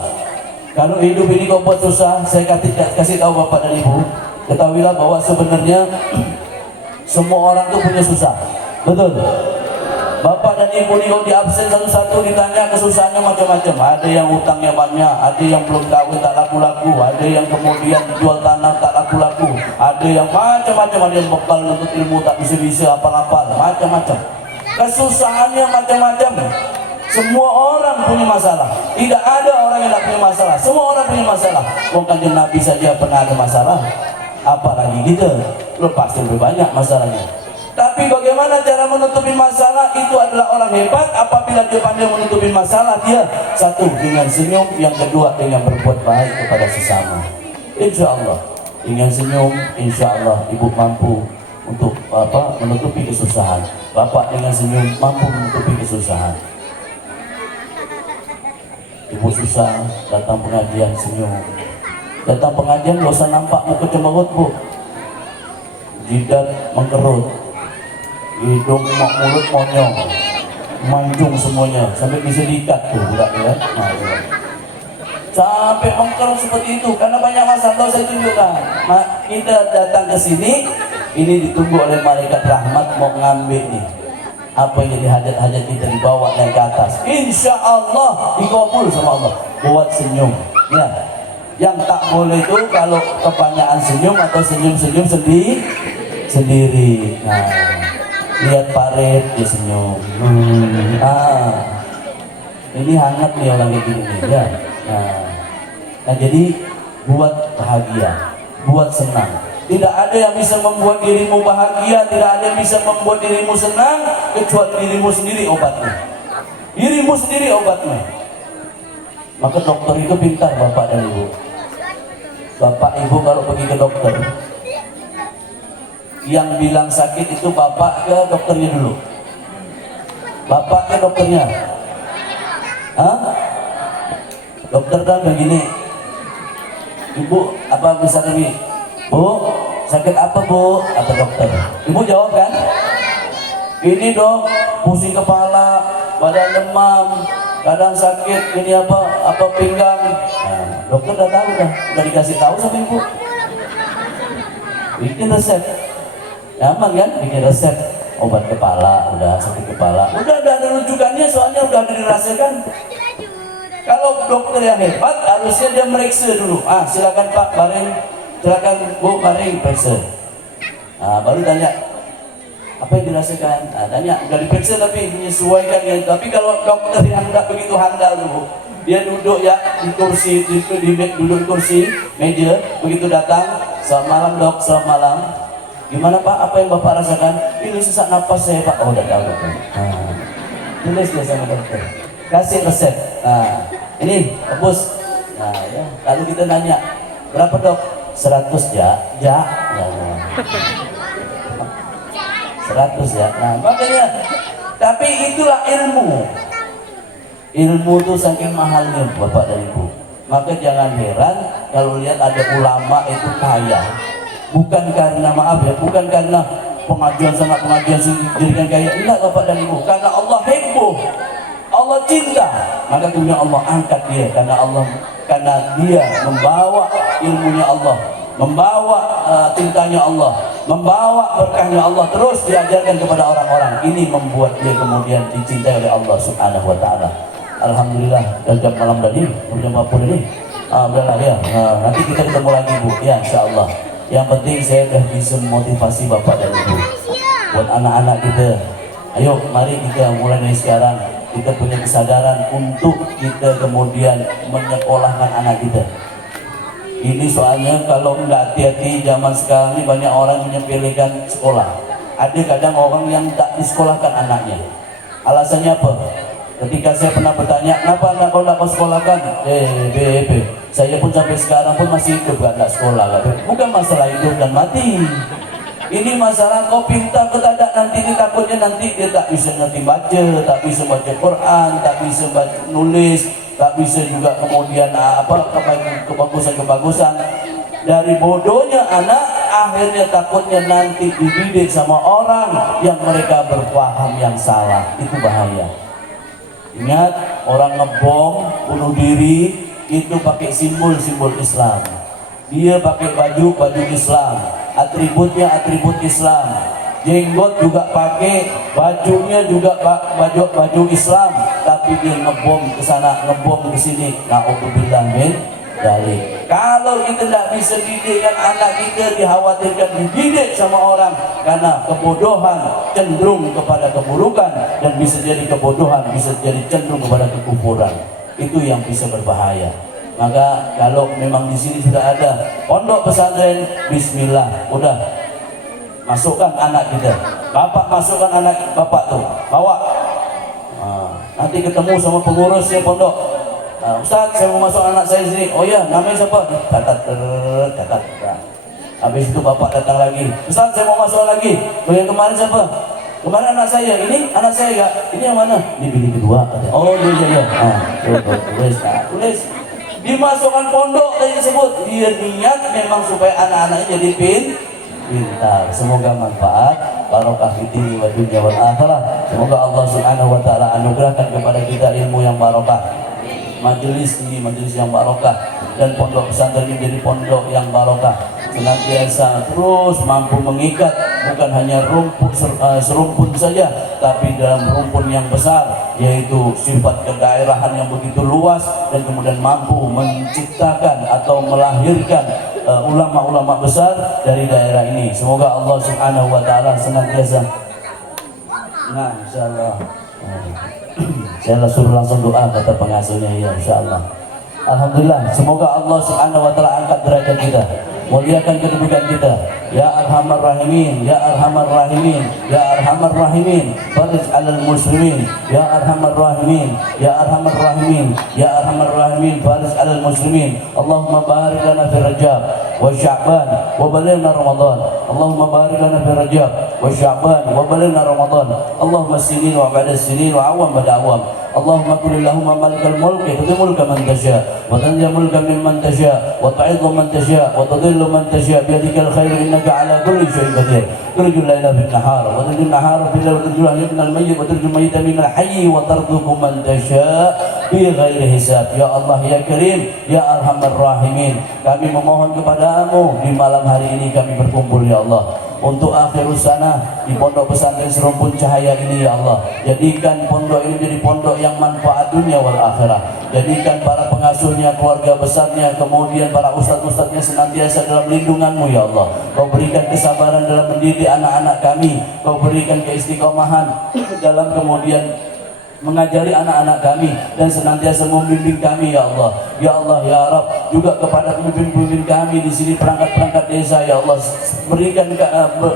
Kalau hidup ini kau buat susah, saya kasih tahu Bapak dan Ibu, ketahuilah bahwa sebenarnya semua orang tuh punya susah. Betul? Bapak dan Ibu ini kalau di absen satu-satu ditanya kesusahannya macam-macam. Ada yang utangnya banyak, ada yang belum kawin tak laku-laku, ada yang kemudian jual tanah tak laku-laku, ada yang macam-macam, ada yang bekal untuk ilmu tak bisa-bisa, apal-apal, macam-macam. Kesusahannya macam-macam. Semua orang punya masalah. Tidak ada orang yang tak punya masalah. Semua orang punya masalah. Bukan Nabi saja pernah ada masalah, apalagi kita. Lo pasti lebih banyak masalahnya. Tapi bagaimana cara menutupi masalah? Itu adalah orang hebat apabila dia pandai menutupi masalah dia. Satu, dengan senyum. Yang kedua, dengan berbuat baik kepada sesama. Insya Allah dengan senyum, insya Allah Ibu mampu untuk menutupi kesusahan. Bapak dengan senyum mampu menutupi kesusahan. Ibu susah, datang pengajian senyum. Datang pengajian gak usah nampak muka cemberut Bu. Jidat mengkerut, hidung mulut monyong, manjung semuanya, sampai bisa diikat tuh budak ya. Nah, sampai mengkerut seperti itu karena banyak masalah. Saya tunjukkan, kita datang ke sini, ini ditunggu oleh malaikat rahmat mau ngambil nih apa yang jadi hajat-hajat kita, dibawa naik ke atas. Insya Allah dikabul sama Allah. Buat senyum ya. Yang tak boleh itu kalau kebanyakan senyum atau senyum-senyum sendiri. Nah, lihat paret dia senyum. Ini hangat nih orang kayak gini nih ya. Nah, jadi buat bahagia, buat senang. Tidak ada yang bisa membuat dirimu bahagia, tidak ada yang bisa membuat dirimu senang kecuali dirimu sendiri obatnya. Dirimu sendiri obatnya. Maka dokter itu pintar Bapak dan Ibu. Bapak Ibu kalau pergi ke dokter, yang bilang sakit itu bapak ke dokternya dulu. Bapak ke dokternya. Dokter kan begini, Ibu, apa bisa lebih? Bu, sakit apa bu? Kata dokter. Ibu jawab kan? Ini dok, pusing kepala, badan demam, kadang sakit, ini apa pinggang. Nah, dokter udah tahu udah dikasih tahu sama ibu. Bikin resep, nyaman kan? Bikin resep obat kepala, udah sakit kepala, udah ada rujukannya, soalnya udah dirasakan. Kalau dokter yang hebat, harusnya dia meriksa dulu. Silakan Pak, baring, silakan Bu, baring, periksa. Baru tanya, apa yang dirasakan? Tanya, udah diperiksa tapi menyesuaikan ya. Tapi kalau dokter yang nggak begitu handal dulu, dia duduk ya di kursi, duduk di kursi, meja, begitu datang, selamat malam dok, selamat malam. Gimana Pak, apa yang Bapak rasakan? Ini sesak napas saya Pak. Oh udah tahu dokter. Tulis dia sama dokter. Kasih resep. Ini tebus. Ya. Lalu kita nanya, berapa dok? 100 ya. 100 ya. Makanya, tapi itulah ilmu. Ilmu itu saking mahalnya Bapak dan Ibu. Maka jangan heran kalau lihat ada ulama itu kaya. Bukan karena bukan karena pengajuan sama pengajuan jadikan kaya. Enggak Bapak dan Ibu, karena Allah heboh. Allah cinta, maka kemudian Allah angkat dia karena dia membawa ilmunya Allah, membawa cintanya Allah, membawa berkahnya Allah, terus diajarkan kepada orang-orang. Ini membuat dia kemudian dicintai oleh Allah Subhanahu wa taala. Alhamdulillah, jam malam tadi, jam 40 ini. Udahlah ya. Nanti kita ketemu lagi Bu, ya insyaallah. Yang penting saya sudah bisa memotivasi Bapak dan Ibu buat anak-anak kita. Ayo mari kita mulai dari sekarang, kita punya kesadaran untuk kita kemudian menyekolahkan anak kita. Ini soalnya kalau nggak hati-hati zaman sekarang ini banyak orang menyepelekan sekolah. Ada kadang orang yang tak disekolahkan anaknya. Alasannya apa? Ketika saya pernah bertanya, kenapa anak kau tak kau sekolahkan? Saya pun sampai sekarang pun masih hidup gak sekolah. Bukan masalah hidup dan mati. Ini masalah kau pintar ke tak ada, nanti ini takutnya nanti dia tak bisa ngerti baca, tak bisa baca Quran, tak bisa baca, nulis, tak bisa juga kemudian kebagusan-kebagusan. Dari bodohnya anak, akhirnya takutnya nanti dididik sama orang yang mereka berpaham yang salah. Itu bahaya. Ingat, orang ngebom, bunuh diri, itu pakai simbol-simbol Islam. Dia pakai baju Islam, atributnya atribut Islam, jenggot juga pakai, bajunya juga baju Islam, tapi dia ngebom ke sana, ngebom ke sini. Na'udzubillah min dzalik. Kalau kita tidak bisa didikkan anak kita, dikhawatirkan dididik sama orang, karena kebodohan cenderung kepada keburukan, dan bisa jadi kebodohan bisa jadi cenderung kepada kekufuran. Itu yang bisa berbahaya. Maka kalau memang di sini sudah ada pondok pesantren, bismillah, udah masukkan anak kita. Bapak masukkan anak bapak tuh, bawa. Nanti ketemu sama pengurusnya pondok. Ustaz, saya mau masuk anak saya sini. Oh ya, namanya siapa? Catat. Habis itu bapak datang lagi. Ustaz, saya mau masuk lagi. Oh yang kemarin siapa? Kemarin anak saya. Ini anak saya ya. Ini yang mana? Ini bilik kedua. Oh iya. Tulis. Dimasukkan pondok tadi disebut. Dia niat memang supaya anak-anaknya jadi pintar. Semoga manfaat, barokah fid wa dunya wal akhirah. Semoga Allah Subhanahu wa taala anugerahkan kepada kita ilmu yang barokah. Majelis ini majelis yang barokah, dan pondok pesantren ini menjadi pondok yang barokah, senantiasa terus mampu mengikat bukan hanya serumpun saja, tapi dalam rumpun yang besar, yaitu sifat kedaerahan yang begitu luas, dan kemudian mampu menciptakan atau melahirkan ulama-ulama besar dari daerah ini. Semoga Allah Subhanahu wa taala senantiasa. Nah, insyaallah. Saya suruh langsung doa kata pengasuhnya, ya insyaallah. Alhamdulillah, semoga Allah Subhanahu wa taala angkat derajat kita, muliakan kedudukan kita. Ya Arhamar Rahimin, Ya Arhamar Rahimin, Ya Arhamar Rahimin, farij 'alal muslimin, Ya Arhamar Rahimin, Ya Arhamar Rahimin, Ya Arhamar Rahimin, farij 'alal muslimin. Allahumma barik lana fi Rajab wa Sya'ban wa balighna Ramadan. Allahumma barik lana fi Rajab wa Sya'ban wa balighna Ramadan. Allahumma sinin wa ba'da sinin wa awam ba'da awam. Allahumma qul Allahumma malikal mulki tu'ti mulka man tasya wa tanzi'u mulka mimman tasya wa tu'izzu man tasya wa tudhillu man tasya bi yadikal khairu innaka ala kulli syai'in qadir. Turjul laila bin nahar wa turjul nahara bil laili wa turjul hayya min al mayyit wa turjul mayyita min al hayy wa tarzuqu man tasya bi ghairi hisab. Ya Allah ya Karim ya Arhamar Rahimin, kami memohon kepadamu di malam hari ini kami berkumpul ya Allah untuk akhirus sana di pondok pesantren Serumpun Cahaya ini ya Allah. Jadikan pondok ini menjadi pondok yang manfaat dunia wal akhirah. Jadikan para pengasuhnya, keluarga besarnya, kemudian para ustadz-ustadznya senantiasa dalam lindunganmu ya Allah. Kau berikan kesabaran dalam mendidik anak-anak kami, kau berikan keistiqomahan dalam kemudian mengajari anak-anak kami dan senantiasa membimbing kami ya Allah. Ya Allah ya Rabb, juga kepada pemimpin-pemimpin kami di sini, perangkat-perangkat desa ya Allah, berikan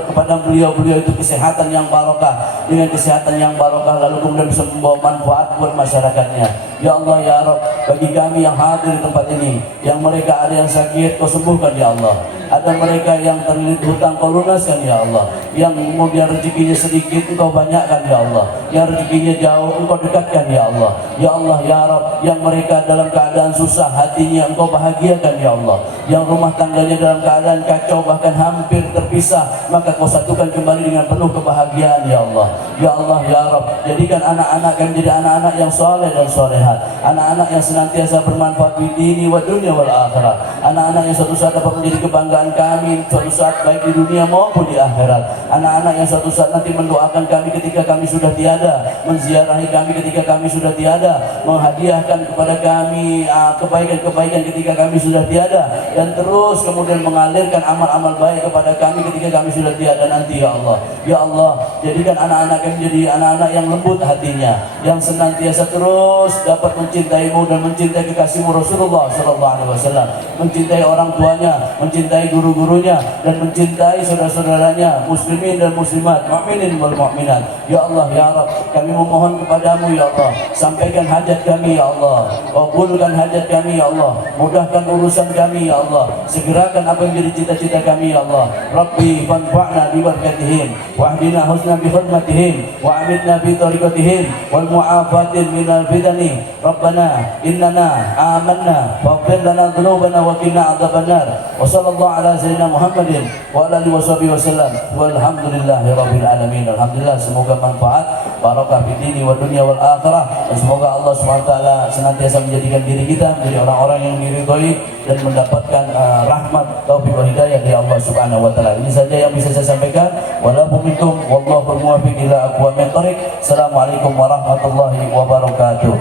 kepada beliau-beliau itu kesehatan yang barokah. Dengan kesehatan yang barokah lalu kemudian bisa membawa manfaat buat masyarakatnya. Ya Allah ya Rabb, bagi kami yang hadir di tempat ini, yang mereka ada yang sakit kau sembuhkan ya Allah. Ada mereka yang terlilit hutang kau lunaskan ya Allah. Yang kemudian rezekinya sedikit engkau banyakkan ya Allah. Yang rezekinya jauh engkau dekatkan ya Allah. Ya Allah ya Rabb, yang mereka dalam keadaan susah hatinya engkau bahagiakan ya Allah. Yang rumah tangganya dalam keadaan kacau bahkan hampir terpisah, maka kau satukan kembali dengan penuh kebahagiaan ya Allah. Ya Allah ya Rabb, jadikan anak-anak kami jadi anak-anak yang soleh dan solehat, anak-anak yang senantiasa bermanfaat di dini wa dunia wal akhirah, anak-anak yang suatu saat dapat menjadi kebanggaan kami suatu saat baik di dunia maupun di akhirat, anak-anak yang suatu saat nanti mendoakan kami ketika kami sudah tiada, menziarahi kami ketika kami sudah tiada, menghadiahkan kepada kami kebaikan-kebaikan ketika kami sudah tiada, dan terus kemudian mengalirkan amal-amal baik kepada kami ketika kami sudah tiada nanti ya Allah. Ya Allah, jadikan anak-anak kami menjadi anak-anak yang lembut hatinya, yang senantiasa terus dapat mencintaimu dan mencintai kekasihmu Rasulullah SAW, mencintai orang tuanya, mencintai guru-gurunya, dan mencintai saudara-saudaranya muslimin dan muslimat, mukminin wal mukminat. Ya Allah ya Rabb, kami memohon kepadamu ya Allah, sampaikan hajat kami ya Allah, kabulkan hajat kami ya Allah, mudahkan urusan kami ya Allah, segerakan apa yang jadi cita-cita kami ya Allah. Rabbi fanfa'na bi barakatihim wahdina husna bi khidmatihim wa amitna bi tariqatihim wal mu'afatin minal fitani. Rabbana innana amanna waghfir lana dhunubana wa qina adzabannar. Wa sallallahu ala sayyidina Muhammadin wa ala alihi wasallam walhamdulillahi rabbil alamin. Alhamdulillah, semoga manfaat barakah fi dini wa dunia wal akhirah, dan semoga Allah SWT senantiasa menjadikan diri kita menjadi orang-orang yang diridhoi dan mendapatkan rahmat, taufik wa hidayah dari Allah Subhanahu wa taala. Ini saja yang bisa saya sampaikan. Walaupun minkum wallahu muwaffiq ila aqwamit thoriq. Assalamualaikum warahmatullahi wabarakatuh.